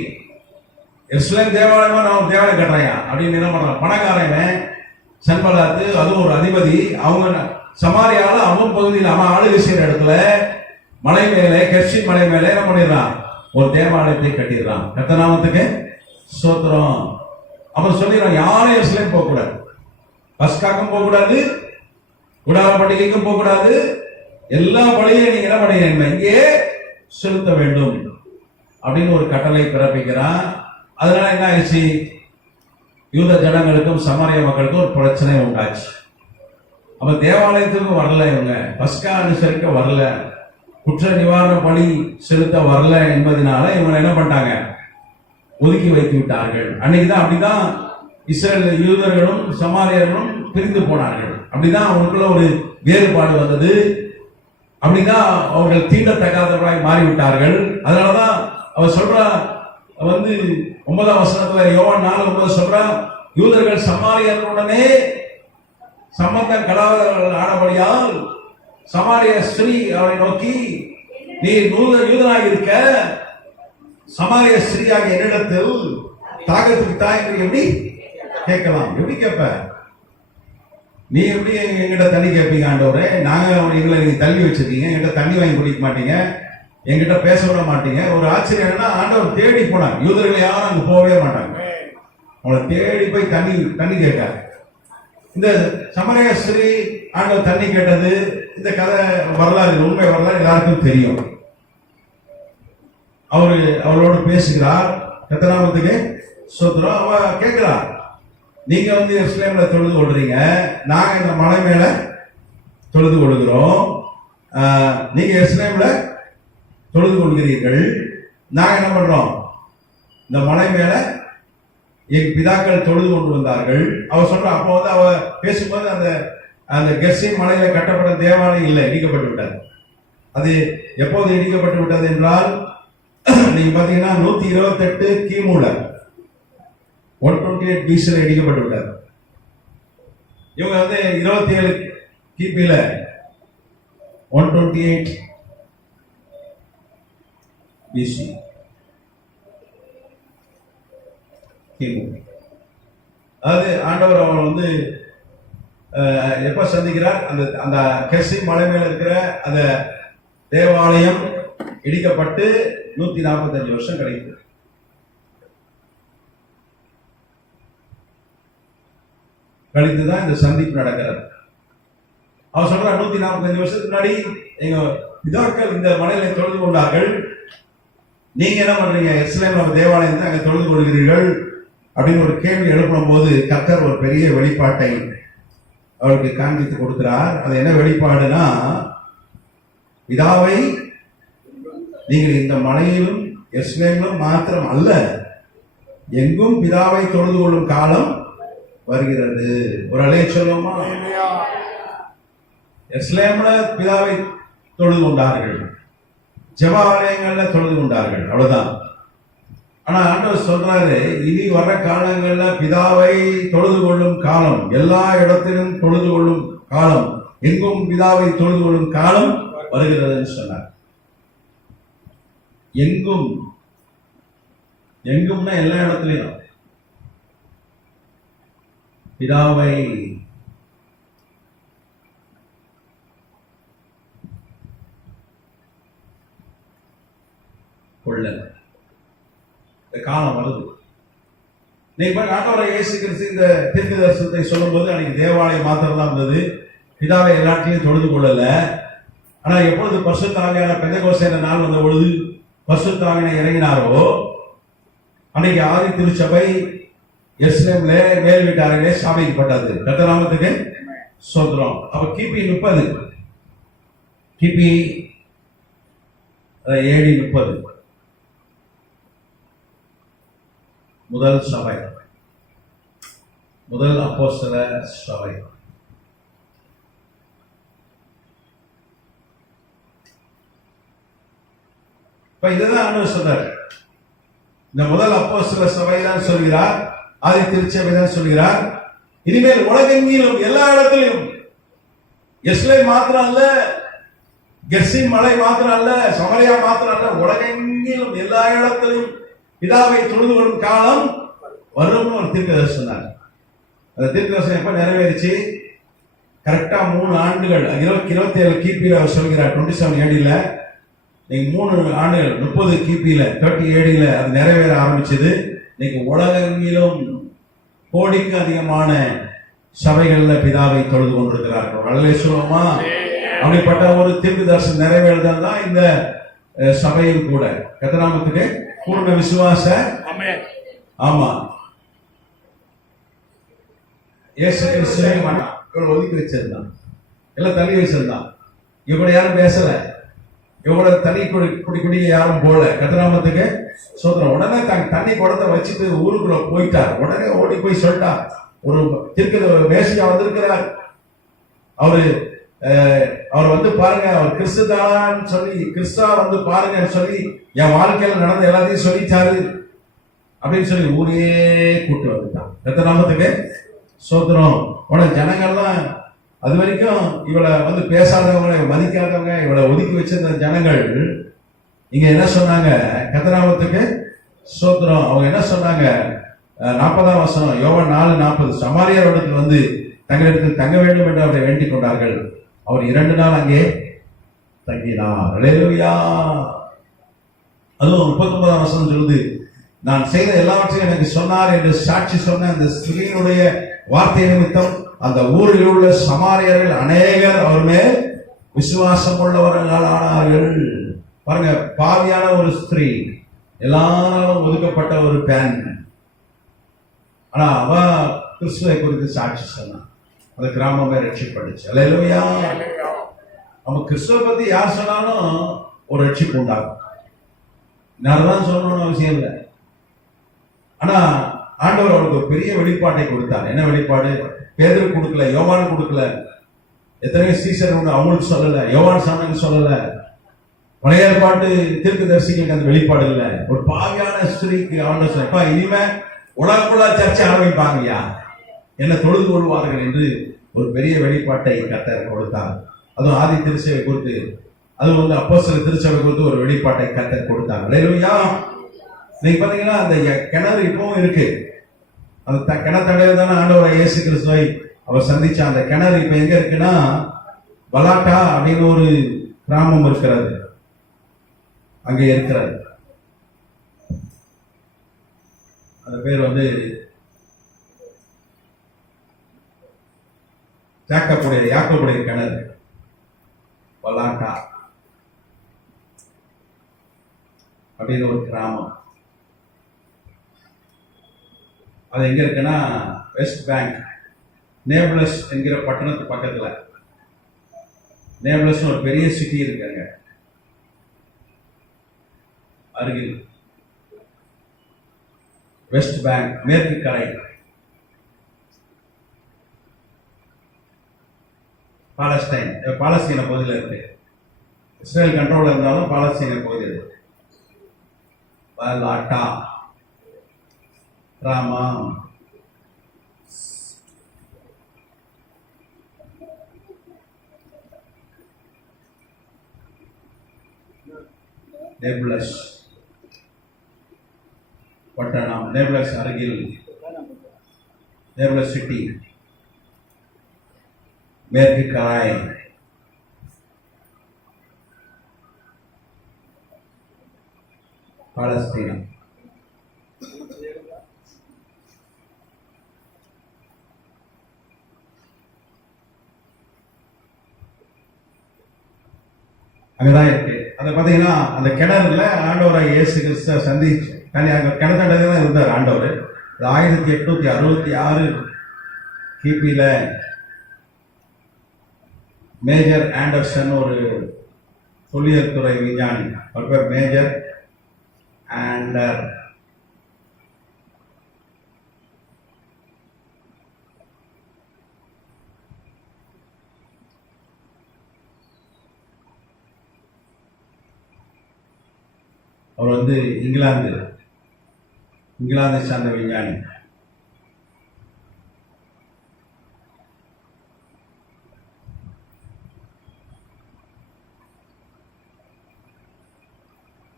எருசலேம் தேவாலயமா நான் தேவாலயம் கட்டுறேன் அப்படின்னு என்ன பண்றான், பணக்காரன் சன்பலாத்து, அதுவும் ஒரு அதிபதி, அவங்க சமாரியால அவன் பகுதியில் அவன் ஆளுகை செய்யற இடத்துல மலை மேலே கெர்சி மலை மேலே என்ன பண்ணிடுறான், ஒரு தேவாலயத்தை கட்டிடுறான். கர்த்தநாமத்துக்கு ஸ்தோத்திரம். அப்புறம் சொல்லிடுறான், யாரும் எருசலேம் போக கூடாது, பஸ்காக்கும் போக கூடாது, கூடார பண்டிகைக்கும் போக கூடாது, எல்லா பலியையும் நீங்க என்ன பண்ணீங்க இங்கே செலுத்த வேண்டும் அப்படின்னு ஒரு கட்டளை பிறப்பிக்கிறான். அதனால என்ன ஆயிடுச்சு, யூத ஜனங்களுக்கும் சமாரிய மக்களுக்கும் ஒரு பிரச்சனை உண்டாச்சு. அப்ப தேவாலயத்துக்கு வரல, இவங்க பஸ்கா அனுசரிக்க வரல, குற்ற நிவாரண பலி செலுத்த வரல என்பதனால இவங்க என்ன பண்ணிட்டாங்க, ஒதுக்கி வைத்து விட்டார்கள். அன்னைக்குதான் அப்படிதான் இஸ்ரேல் யூதர்களும் சமாரியர்களும் பிரிந்து போனார்கள். அப்படிதான் அவங்களுக்குள்ள ஒரு வேறுபாடு வந்தது. அப்படிதான் அவர்கள் தீண்டத்தக்காதவர்களாய் மாறிவிட்டார்கள். அதனாலதான் அவர் சொல்றா வந்து 9ஆம் வசனத்துல யோவான் 4:9 சொல்றா, யூதர்கள் சமாரியர்களுடனே சம்பந்தம் கலாதவர்கள் ஆனபடியால் சமாரிய ஸ்ரீ அவரை நோக்கி, நீ யூதனாக இருக்க சமாரிய ஸ்ரீயாக என்னிடத்தில் தாகத்துக்கு தாய் எப்படி கேட்கலாம், எப்படி கேட்ப, நீ எப்படி எங்கிட்ட தண்ணி கேட்பீங்க ஆண்டவரே, நாங்க எங்களை நீங்க தள்ளி வச்சிருக்கீங்க, எங்கிட்ட தண்ணி வாங்கி குடிக்க மாட்டீங்க, எங்கிட்ட பேச விட மாட்டீங்க. ஒரு ஆச்சரியம் என்னன்னா, ஆண்டவர் தேடி போனாங்க, யூதர்கள் யாரும் அங்க போகவே மாட்டாங்க, அவங்களை தேடி போய் தண்ணி கேட்காரு. இந்த சமரிய ஸ்ரீ ஆண்டவர் தண்ணி கேட்டது, இந்த கதை வரலாறு, உண்மை வரலாறு எல்லாருக்கும் தெரியும். அவளோடு பேசுகிறார், கர்த்தநாமத்துக்கு ஸ்தோத்திரம். அவ கேட்கிறார், நீங்க வந்து எருசலேம்ல தொழுது கொள்றீங்க, நாங்க இந்த மலை மேல தொழுது கொள்கிறோம், நீங்க எருசலேம்ல தொழுது கொள்கிறீர்கள், நாங்க என்ன பண்றோம், இந்த மலை மேல என் பிதாக்கள் தொழுது கொண்டு வந்தார்கள். அவ சொல்ற, அப்போ வந்து அவ பேசும்போது அந்த கெர்சிம் மலையில கட்டப்பட்ட தேவாலயம் இல்லை, இடிக்கப்பட்டு விட்டது. அது எப்போது இடிக்கப்பட்டு விட்டது என்றால், நீங்க பாத்தீங்கன்னா 128 கிமுல 128 BC இடிக்கப்பட்டு விட்டார். இவங்க வந்து 27 கிபில 128 BC கிமு. அதாவது ஆண்டவர் அவர்கள் வந்து எப்ப சந்திக்கிறார்? அந்த அந்த கெர்சிம் மலை மேல இருக்கிற அந்த தேவாலயம் இடிக்கப்பட்டு 145 வருஷம் கழித்து கழித்துதான் இந்த சந்திப்பு நடக்கிறது. அவர் சொல்ற 145 வருஷத்துக்கு முன்னாடி எங்க பிதாக்கள் இந்த மலையில தொழுது கொண்டார்கள், நீங்க என்ன பண்றீங்க? எருசலேம் தேவாலயத்தை அங்க தொழுது கொள்கிறீர்கள் அப்படின்னு ஒரு கேள்வி எழுப்பும் போது கர்த்தர் ஒரு பெரிய வெளிப்பாட்டை அவருக்கு காண்பித்து கொடுக்கிறார். அது என்ன வெளிப்பாடுனா, பிதாவை நீங்கள் இந்த மலையிலும் எருசலேமிலும் மாத்திரம் அல்ல, எங்கும் பிதாவை தொழுது கொள்ளும் காலம் வருகிறது. ஒரு அலைய சொல்லுவோமா? எருசலேம்ல பிதாவை தொழுது கொண்டார்கள், ஜெப ஆலயங்கள்ல தொழுது கொண்டார்கள், அவ்வளவுதான். ஆனா ஆண்டவர் சொல்றாரு, இனி வர்ற காலங்கள்ல பிதாவை தொழுது கொள்ளும் காலம், எல்லா இடத்திலும் தொழுது கொள்ளும் காலம், எங்கும் பிதாவை தொழுது கொள்ளும் காலம் வருகிறதுன்னு சொன்னார். எங்கும், எங்கும்னா எல்லா இடத்துலையும் பிதாவை கொள்ள இந்த காலம் வருது. நீங்க ஆண்டவரை இயேசு கிறிஸ்து இந்த தீர்க்க தரிசனத்தை சொல்லும் போது அன்னைக்கு தேவாலயம் மாத்திரம் தான் இருந்தது, பிதாவை எல்லாத்தையும் தொழுது கொள்ளல. ஆனா எப்பொழுது பரிசுத்த ஆவியான பெந்தெகோஸ்தே நாள் வந்த பொழுது பரிசுத்த ஆவியானவர் இறங்கினாரோ, அன்னைக்கு ஆதி திருச்சபை எருசலேம்ல மேல் வீட்டாரிலே ஸ்தாபிக்கப்பட்டது. கர்த்தர் நாமத்துக்கு ஸ்தோத்திரம். அப்ப கிபி 30, கிபி AD 30 முதல் சபை, முதல் அப்போஸ்தல சபை. இப்ப இதுதான் ஆண்டவர் சொன்னார். இந்த முதல் அப்போஸ்தல சபை தான் சொல்கிறார், ஆதி திருச்சபை தான் சொல்கிறார். இனிமேல் உலகெங்கிலும் எல்லா இடத்திலும், எருசலேம் மாத்திரம் அல்ல, கெர்சிம் மலை மாத்திரம் அல்ல, சமரியா மாத்திரம் அல்ல, உலகெங்கிலும் எல்லா இடத்திலும் பிதாவை தொழுது கொள்ளும் காலம் வரும் ஒரு தீர்க்கதரிசனம் சொன்னார். அந்த தீர்க்கதரிசனம் எப்ப நிறைவேறிச்சு? கரெக்டா 3 ஆண்டுகள் 27 கிபியில அவர் சொல்கிறார். 27 AD நீங்க 3 ஆண்டுகள் 30 கிபியில 30 AD அது நிறைவேற ஆரம்பிச்சது. இன்னைக்கு உலகெங்கிலும் கோடிக்கு அதிகமான சபைகள்ல பிதாவை தொழுது கொண்டிருக்கிறார்கள். அல்லேலூயா சொல்லுமா? அப்படிப்பட்ட ஒரு தீர்க்கதரிசனம் நிறைவேறுதல் தான் இந்த சபையில் கூட. கர்த்தர் நாமத்துக்கு பூர்ண விசுவாச. ஆமா, இயேசு கிறிஸ்துவை இவ்வளவு ஒதுக்கி வச்சிருந்தான், எல்லாம் தள்ளி வச்சிருந்தான். இவ்வளவு யாரும் பேசல, இவ்வளவு தண்ணி குடிக்க யாரும் போல. கர்த்தர் நாமத்துக்கு ஸ்தோத்திரம். உடனே தண்ணி குடத்தை வச்சுட்டு ஊருக்குள்ள போயிட்டார். உடனே ஓடி போய் சொல்லிட்டார், ஒரு தீர்க்க மேசியா வந்திருக்கிறார், அவர் வந்து பாருங்க, அவர் கிறிஸ்துதான்னு சொல்லி, கிறிஸ்தா வந்து பாருங்க சொல்லி என் வாழ்க்கையில நடந்த எல்லாத்தையும் சொல்லிட்டாரு அப்படின்னு சொல்லி ஊரே கூட்டு வந்துட்டான். கர்த்தர் நாமத்துக்கு ஸ்தோத்திரம். உடனே ஜனங்கள்லாம் அது வரைக்கும் இவளை வந்து பேசாதவங்க, மதிக்காதவங்க, இவளை ஒதுக்கி வச்சிருந்த ஜனங்கள் இங்க என்ன சொன்னாங்க? கர்த்தர் நாமத்துக்கு ஸ்தோத்திரம். அவங்க என்ன சொன்னாங்க? 40ஆம் வசனம், யோவான் 4:40, சமாரியரிடத்தில் வந்து தங்களிடத்தில் தங்க வேண்டும் என்று அவரை வேண்டிக் கொண்டார்கள். அவர் 2 நாள் அங்கே தங்கினார். அல்லேலூயா. அதுவும் 39ஆம் வசனம் சொல்லுது, நான் செய்த எல்லாவற்றையும் எனக்கு சொன்னார் என்று சாட்சி சொன்ன அந்த ஸ்திரீயினுடைய வார்த்தை நிமித்தம் அந்த ஊரில் உள்ள சமாரியர்கள் அநேகர் அவர் மேல் விசுவாசம் உள்ளவர்களானார்கள். பாருங்க, பாவியான ஒரு ஸ்திரீ, எல்லாரும் ஒதுக்கப்பட்ட ஒரு பெண், ஆனா அவ கிறிஸ்துவை குறித்து சாட்சி சொன்னான். அந்த கிராமமே ரட்சிப்படுச்சு. அல்லேலூயா. நம்ம கிறிஸ்துவை பத்தி யார் சொன்னாலும் ஒரு ரட்சிப்பு உண்டாகும். நான் சொல்லணும்னு அவசியம் இல்லை. ஆனா ஆண்டவர் அவருக்கு ஒரு பெரிய வெளிப்பாட்டை கொடுத்தார். என்ன வெளிப்பாடு? பேதுரு கொடுக்கல, யோவான் கொடுக்கல, எத்தனையோ சீசர் உண்டு அவங்களுக்கு சொல்லல, யோவான் சாமிக்கு சொல்லல, பழைய ஏற்பாட்டு தீர்க்கதரிசிகளுக்கு அந்த வெளிப்பாடு இல்லை. ஒரு பாவியான ஸ்திரீக்கு ஆண்டவர் சொன்னா, இனிமே உலகக்குள்ள சர்ச்சை ஆரம்பிப்பாங்கயா, என்ன தொழுது கொள்வார்கள் என்று ஒரு பெரிய வெளிப்பாட்டை கர்த்தர் கொடுத்தார். அதுவும் ஆதி திருச்சபை குறித்து, அது வந்து அப்போஸ்தல திருச்சபை குறித்து ஒரு வெளிப்பாட்டை கர்த்தர் கொடுத்தார். அல்லேலூயா. நீங்க பாத்தீங்கன்னா அந்த கிணறு இப்பவும் இருக்கு. அந்த கிணத்தடையில தானே ஆண்டவர் இயேசு கிறிஸ்துவை அவர் சந்திச்ச அந்த கிணறு இப்ப எங்க இருக்குன்னா, பலாட்டா அப்படின்னு ஒரு கிராமம் இருக்கிறது, அங்கே இருக்கிறது. அந்த பேர் வந்து யாக்கோபுடைய கிணறு, பலாட்டா அப்படின்னு ஒரு கிராமம். அது எங்க இருக்குன்னா, வெஸ்ட் பேங்க், நேபிளஸ் என்கிற பட்டணத்து பக்கத்துல. நேபிளஸ் ஒரு பெரிய சிட்டி இருக்காங்க அருகில். வெஸ்ட் பேங்க், மேற்கு கரை, பாலஸ்தீன பகுதியில் இருக்கு. இஸ்ரேல் கண்ட்ரோல் இருந்தாலும் பாலஸ்தீன பகுதி அது. பலாட்டா ராமா. நேபுலஸ் பட்டணம், நேபுலஸ் அருகில், நேபுலஸ் சிட்டி, மேற்கு கராய், பாலஸ்தீனம். அங்கதான் இருக்கு. அதை பார்த்தீங்கன்னா அந்த கிணறுல ஆண்டவரை இயேசு கிறிஸ்துவ சந்திச்சு அங்க கிணத்தடவை தான் இருந்தார் ஆண்டவர். 1866 கிபியில மேஜர் ஆண்டர்சன் ஒரு தொல்லியல் துறை விஞ்ஞானி, அவர் பேர் மேஜர் ஆண்டர். அவர் வந்து இங்கிலாந்தை சார்ந்த விஞ்ஞானி.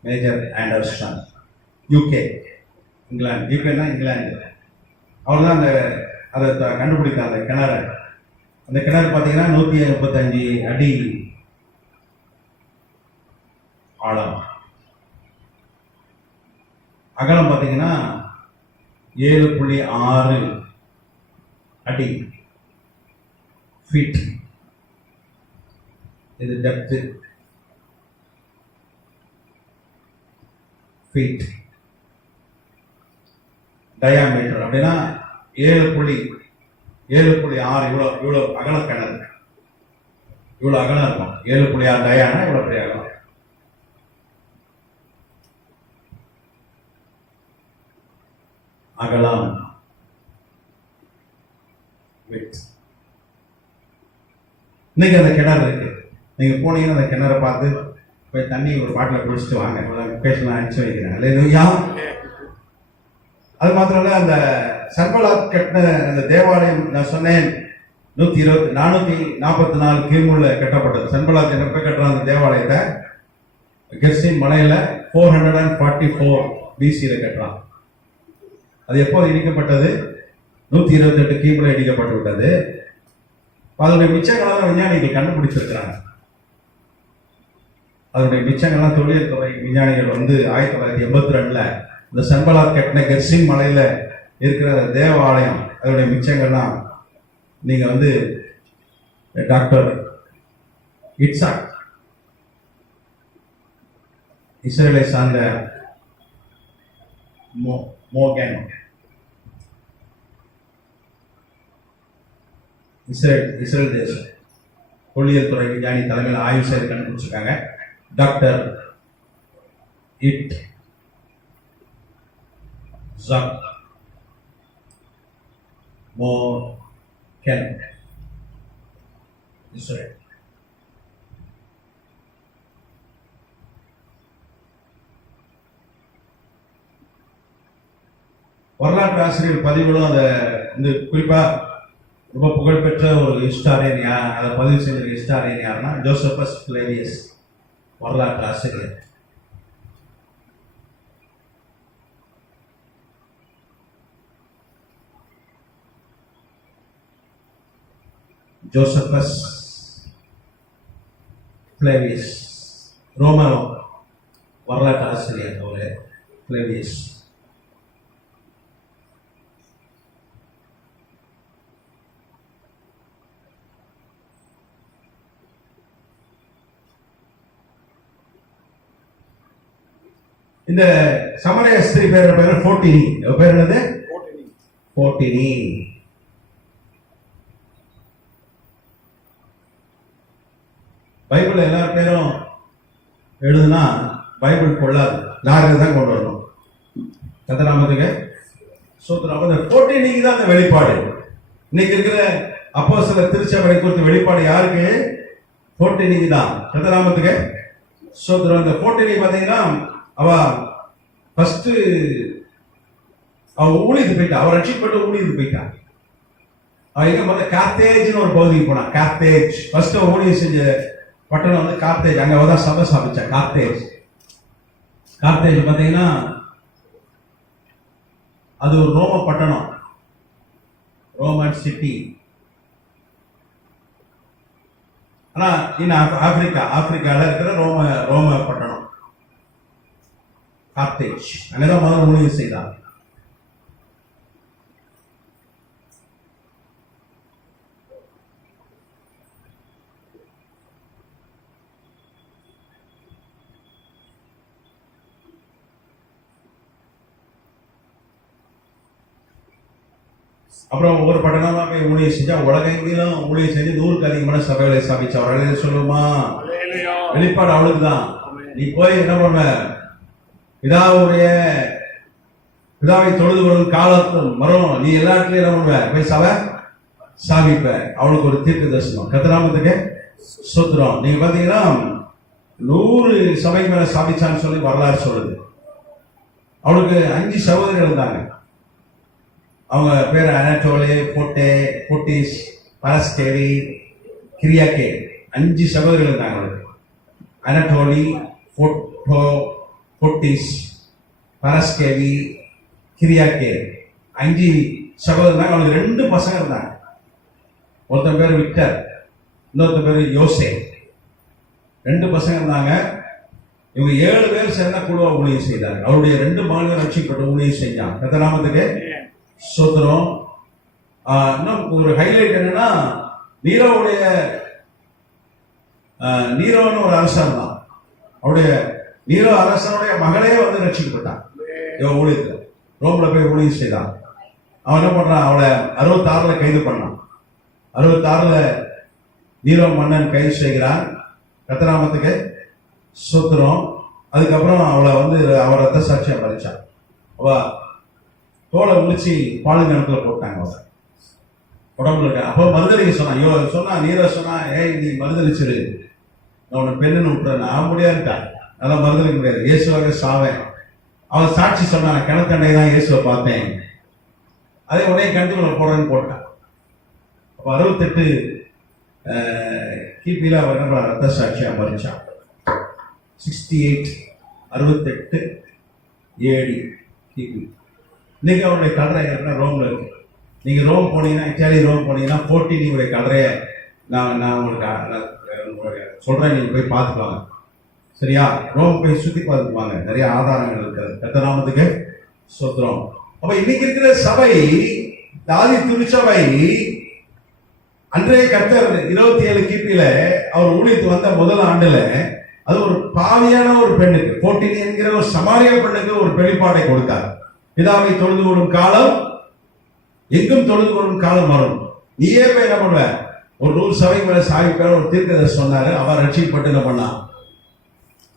மேஜர் ஆண்டர்சன், யூகே, இங்கிலாந்து. யூகேனா இங்கிலாந்து. அவர் தான் அதை கண்டுபிடித்த அந்த கிணறு. அந்த கிணறு பார்த்தீங்கன்னா 135 அடி ஆழம். அகலம் பார்த்தீங்கன்னா 7.6 அடி ஃபீட். இது டெப்த் ஃபீட். டயாமீட்டர் அப்படின்னா 7.6. இவ்வளோ அகல கிணறு, இவ்வளோ அகலம் இருக்கும். 7.6 டயானா இவ்வளோ பெரிய அகலம். அகலம் இன்னைக்கு அந்த கிணறு இருக்கு. நீங்க போனீங்கன்னா அந்த கிணறை பார்த்து போய் தண்ணி ஒரு பாட்டில் குடிச்சிட்டு வாங்க. பேசலாம் அனுப்பிச்சு வைக்கிறேன். இல்லையா? அது மாத்திரம் இல்ல, அந்த சன்பலாத் கட்டின அந்த தேவாலயம் நான் சொன்னேன் 444 கிமுல கட்டப்பட்டது. சன்பலாத் என்ன கட்டுற அந்த தேவாலயத்தை கெர்சின் மலையில 444 பிசியில கட்டுறான். அது எப்போது இடிக்கப்பட்டது? 128 கிமுல இடிக்கப்பட்டு விட்டது. அதனுடைய மிச்சங்களாக விஞ்ஞானிகள் கண்டுபிடிச்சிருக்கிறாங்க. அதனுடைய மிச்சங்கள்லாம் தொழில் துறை விஞ்ஞானிகள் வந்து 1982ல இந்த சன்பலாத் கட்டின கெர்சின் மலையில இருக்கிற தேவாலயம், அதனுடைய மிச்சங்கள்லாம் நீங்க வந்து டாக்டர் இட்சாக், இஸ்ரேலை சார்ந்த மோகன், இஸ்ரேல் தேசம் தொல்லியல் துறை விஞ்ஞானி தலைமையில் ஆய்வு செய்து கண்டுபிடிச்சிருக்காங்க. டாக்டர் இட் ஜாக் மோகன், இஸ்ரேல். வரலாற்று ஆசிரியர் பதிவுகளும் அதை இந்த குறிப்பா ரொம்ப புகழ்பெற்ற ஒரு ஹிஸ்டாரியன் அதை பதிவு செய்த ஹிஸ்டாரியன் யாருன்னா ஜோசபஸ் பிளேவியஸ், வரலாற்று ஆசிரியர். ஜோசபஸ் பிளேவியஸ், ரோம வரலாற்று ஆசிரியர் அவரு பிளேவியஸ். இந்த சமரிய ஸ்திரீ பேர் போட்டினி. பேர் என்னது? போட்டினி. பைபிள் எல்லா பேரும் எழுதுனா பைபிள் கொள்ளாது, யாருக்கு தான் கொண்டு வரணும். கத்தநாமத்துக்கு சோத்திரம். அந்த போட்டினிக்கு தான் அந்த வெளிப்பாடு. இன்னைக்கு இருக்கிற அப்போஸ்தலர் திருச்சபை குறித்த வெளிப்பாடு யாருக்கு? போட்டினிக்கு தான். கத்தநாமத்துக்கு சோத்திரம். அந்த போட்டினி பார்த்தீங்கன்னா அவ ஃபர்ஸ்ட் அவ ஊழியத்து போயிட்டா, அவ ரட்சிக்கப்பட்டு ஊழியத்து போயிட்டான். அவ எங்க பார்த்தா கார்த்தேஜ்னு ஒரு பகுதிக்கு போனா. கார்த்தேஜ் ஃபர்ஸ்ட் ஊழியம் செஞ்ச பட்டணம் வந்து கார்த்தேஜ். அங்க அவதான் சபை ஸ்தாபிச்சா. கார்த்தேஜ். கார்த்தேஜ் பார்த்தீங்கன்னா அது ஒரு ரோம பட்டணம், ரோமன் சிட்டி. ஆனா இன்னும் ஆப்பிரிக்கால இருக்கிற ரோம பட்டணம் கார்த்தேஜ். அங்கதான் முதல்ல ஊழியம் செய்தார். அப்புறம் ஒவ்வொரு பட்டணமா போய் ஊழியம் செஞ்சா உலகெங்கிலும் ஊழியம் செஞ்சு 100க்கு அதிகமான சபைகளை ஸ்தாபிச்சா. அவர்களே சொல்லுமா, வெளிப்பாடு அவளுக்கு தான். நீ போய் என்ன பண்ண, பிதாவை தொழுது கொள்ளும் காலத்தும் வரும், நீ எல்லா இடத்துலயும் என்ன பண்ணுவ, போய் சபை ஸ்தாபிப்ப. அவளுக்கு ஒரு தீர்க்க தரிசனம். கர்த்தராமத்துக்கு ஸ்தோத்திரம். நீங்க பாத்தீங்கன்னா 100 சபைக்கு மேல ஸ்தாபிச்சான்னு சொல்லி வரலாறு சொல்லுது. அவளுக்கு 5 சகோதரிகள் இருந்தாங்க. அவங்க பேர் அனட்டோலே, போட்டிஸ், பரஸ்கேவி, கிரியாக்கே. 5 சகோதரிகள் இருந்தாங்க அவளுக்கு. அனட்டோலி, போட்டிஸ், பரஸ்கேவி, கிரியாக்கே. 5 சகோதரர். அவளுக்கு 2 பசங்க இருந்தாங்க. ஒருத்தன் பேர் விக்டர், இன்னொருத்தன் பேர் யோசே. 2 பசங்க இருந்தாங்க. இவங்க 7 பேர் சேர்ந்தா குழுவா ஊழியம் செய்தாங்க. அவருடைய 2 மகன்கள் ரட்சிக்கப்பட்டு ஊழியம் செஞ்சாங்க. கர்த்தராமத்துக்கு சோத்திரம். இன்னும் ஒரு ஹைலைட் என்னன்னா, நீரோன்னு ஒரு அரசன் தான். அவருடைய நீரோ அரசனுடைய மகளே வந்து ரட்சிக்கப்பட்டான். இவன் ஊழியத்துல ரோம்ல போய் ஊழியம் செய்தான். அவன் என்ன பண்றான், அவளை 66ல கைது பண்ணான். 66ல நீரோ மன்னன் கைது செய்கிறான். கர்த்தராமத்துக்கு சோத்திரம். அதுக்கப்புறம் அவளை வந்து அவ ரத்த சாட்சியா பறிச்சான். அவ தோலை உளிச்சு பாலுங்கணத்துல போட்டாங்க. அவ உடம்புல இருக்க. அப்போ மறுதளிக்க சொன்னா நீரோ சொன்னா, ஏய் நீ மறுதளிச்சிரு, நான் உன்னை பெண்ணுன்னு விட்டுறேன். அவன் முடியாதுட்டான். அதெல்லாம் மறுதளிக்க முடியாது. இயேசுவாக சாவேன். அவன் சாட்சி சொன்னான், கிணத்தண்டை தான் இயேசுவை பார்த்தேன். அதே உடனே கிணத்துக்குள்ள போடுறேன்னு போட்டான். அப்ப 68 கிபியில அவர் என்ன பண்ண, ரத்த சாட்சியா மறிச்சான். 68 AD கிபி. இன்னைக்கு அவருடைய கல்லறை ரோம்ல இருக்கு. நீங்க ரோம் போனீங்கன்னா, இட்டாலி ரோம் போனீங்கன்னா, போட்டினியுடைய கல்லறையை நான் உங்களுக்கு சொல்றேன், நீங்க போய் பார்த்துப்பாங்க. சரியா? ரோம் போய் சுத்தி பார்த்துப்பாங்க. நிறைய ஆதாரங்கள் இருக்கிறது. கர்த்தராமத்துக்கு ஸ்தோத்திரம். அப்ப இன்னைக்கு இருக்கிற சபை, ஆதி திருச்சபை, அன்றைய கர்த்தர் 27 கிபியில அவர் ஊழியத்து வந்த முதல் ஆண்டுல அது ஒரு பாவியான ஒரு பெண்ணுக்கு, போட்டினி என்கிற ஒரு சமாரிய பெண்ணுக்கு ஒரு வெளிப்பாட்டை கொடுத்தார். பிதாவை தொழுது கொள்ளும் காலம், எங்கும் தொழுது கொள்ளும் காலம் வரும். நீயே போய் என்ன பண்ணுவ, ஒரு 100 சபைக்கு மேல சாவிப்பார் ஒரு தீர்க்கதரிசி சொன்னாரு. அவர் ரட்சிக்கப்பட்டு என்ன பண்ணா,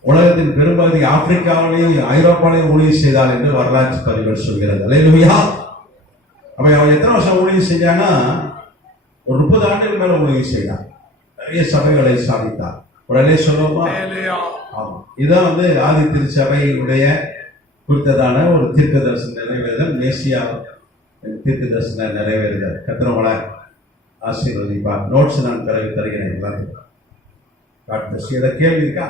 உலகத்தின் பெரும்பகுதி ஆப்பிரிக்காவிலையும் ஐரோப்பாவிலையும் ஊழியம் செய்தார் என்று வரலாற்று பதிவுகள் சொல்கிறது. அல்லேலூயா. அப்ப அவன் எத்தனை வருஷம் ஊழியம் செஞ்சான்னா, ஒரு 30 ஆண்டுகள் மேல ஊழியம் செய்தார். நிறைய சபைகளை ஸ்தாபித்தார். உடனே சொல்லுவோமா? ஆமா. இதான் வந்து ஆதி திருச்சபையுடைய குறித்ததான ஒரு தீர்க்க தரிசன நிறைவேறுதல். மேசியா தீர்க்க தரிசன நிறைவேறுதல். கத்திரமலை ஆசீர்வதிப்பார். நோட்ஸ் நான் பிறகு தருகிறேன். இதை கேள்வி இருக்கா?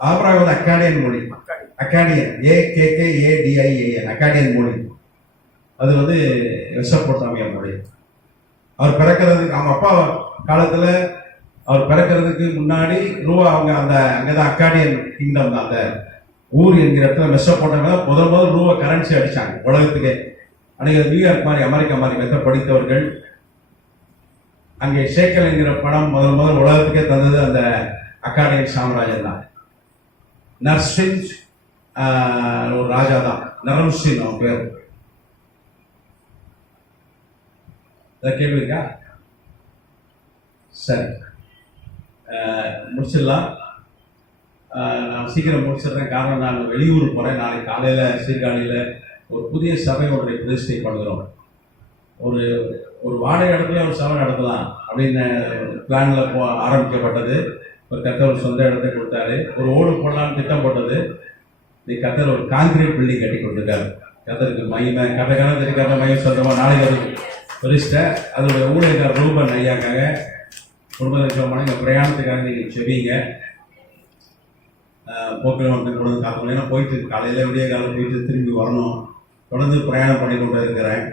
ஆபிரகாம் அக்காடியன் மொழி. அக்காடியன், AKKADIAN, அக்காடியன் மொழி. அது வந்து மெசொப்பொத்தாமியா மொழி. அவர் பிறக்கிறதுக்கு அவங்க அப்பா காலத்துல அவர் பிறக்கிறதுக்கு முன்னாடி ரூவா அவங்க அந்த அங்கதான் அக்காடியன் கிங்டம் தான், அந்த ஊர் என்கிற இடத்துல மெசொப்பொத்தாமியா முதல் ரூவா கரன்சி அடிச்சாங்க உலகத்துக்கே. அன்னைக்கு நியூயார்க் மாதிரி அமெரிக்கா மாதிரி மெத்த படித்தவர்கள் அங்கே ஷேக்கல் என்கிற பணம் முதல் உலகத்துக்கே தந்தது அந்த அக்காடியன் சாம்ராஜ்யம் தான். நர்சின் ஒரு ராஜா தான், நரம்சின் அவன் பேர். கேள்வி இருக்கா? சரி, முடிச்சிடலாம். நான் சீக்கிரம் முடிச்சிடுறேன், காரணம் நான் வெளியூர் போறேன். நாளைக்கு காலையில சீர்காழியில ஒரு புதிய சபையோடைய பிரதிஷ்டை பண்ணுகிறோம். ஒரு ஒரு வாடகை இடத்துல ஒரு சபை நடத்தலாம் அப்படின்னு பிளான்ல ஆரம்பிக்கப்பட்டது. ஒரு கத்தர் ஒரு சொந்த இடத்தை கொடுத்தாரு, ஒரு ஓடு போடலாம்னு திட்டம் போட்டது. நீ கத்தர் ஒரு கான்கிரீட் பில்டிங் கட்டி கொடுத்துருக்காரு. கத்தருக்கு மகிமை கதை தெரியாத மையம் சொந்தமா நாளைக்கு அது பெருசிட்ட அதோடைய ஊழியக்கார் ரூபன் ஐயாக்காக குடும்பத்திற்கான இந்த பிரயாணத்துக்காக நீங்கள் செவிங்க. போக்கில் வந்து தொடர்ந்து காரணம், ஏன்னா போயிட்டு காலையில் விடிய காலம் போயிட்டு திரும்பி வரணும். தொடர்ந்து பிரயாணம் பண்ணி கொண்டு இருக்கிறேன்.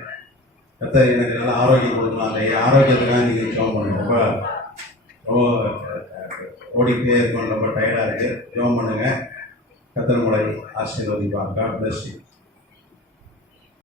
கத்தர் எனக்கு நல்லா ஆரோக்கியம் கொடுக்கலாம். அந்த ஆரோக்கியத்துக்காக நீங்கள் ஜெபம் பண்ணுங்க. ரொம்ப ஓடிக்கிட்டே இருக்கணும், ரொம்ப டயர்டாக இருக்குது. ஜெபம் பண்ணுங்க. கத்தர் உங்களை ஆசீர்வதிப்பார். God bless you.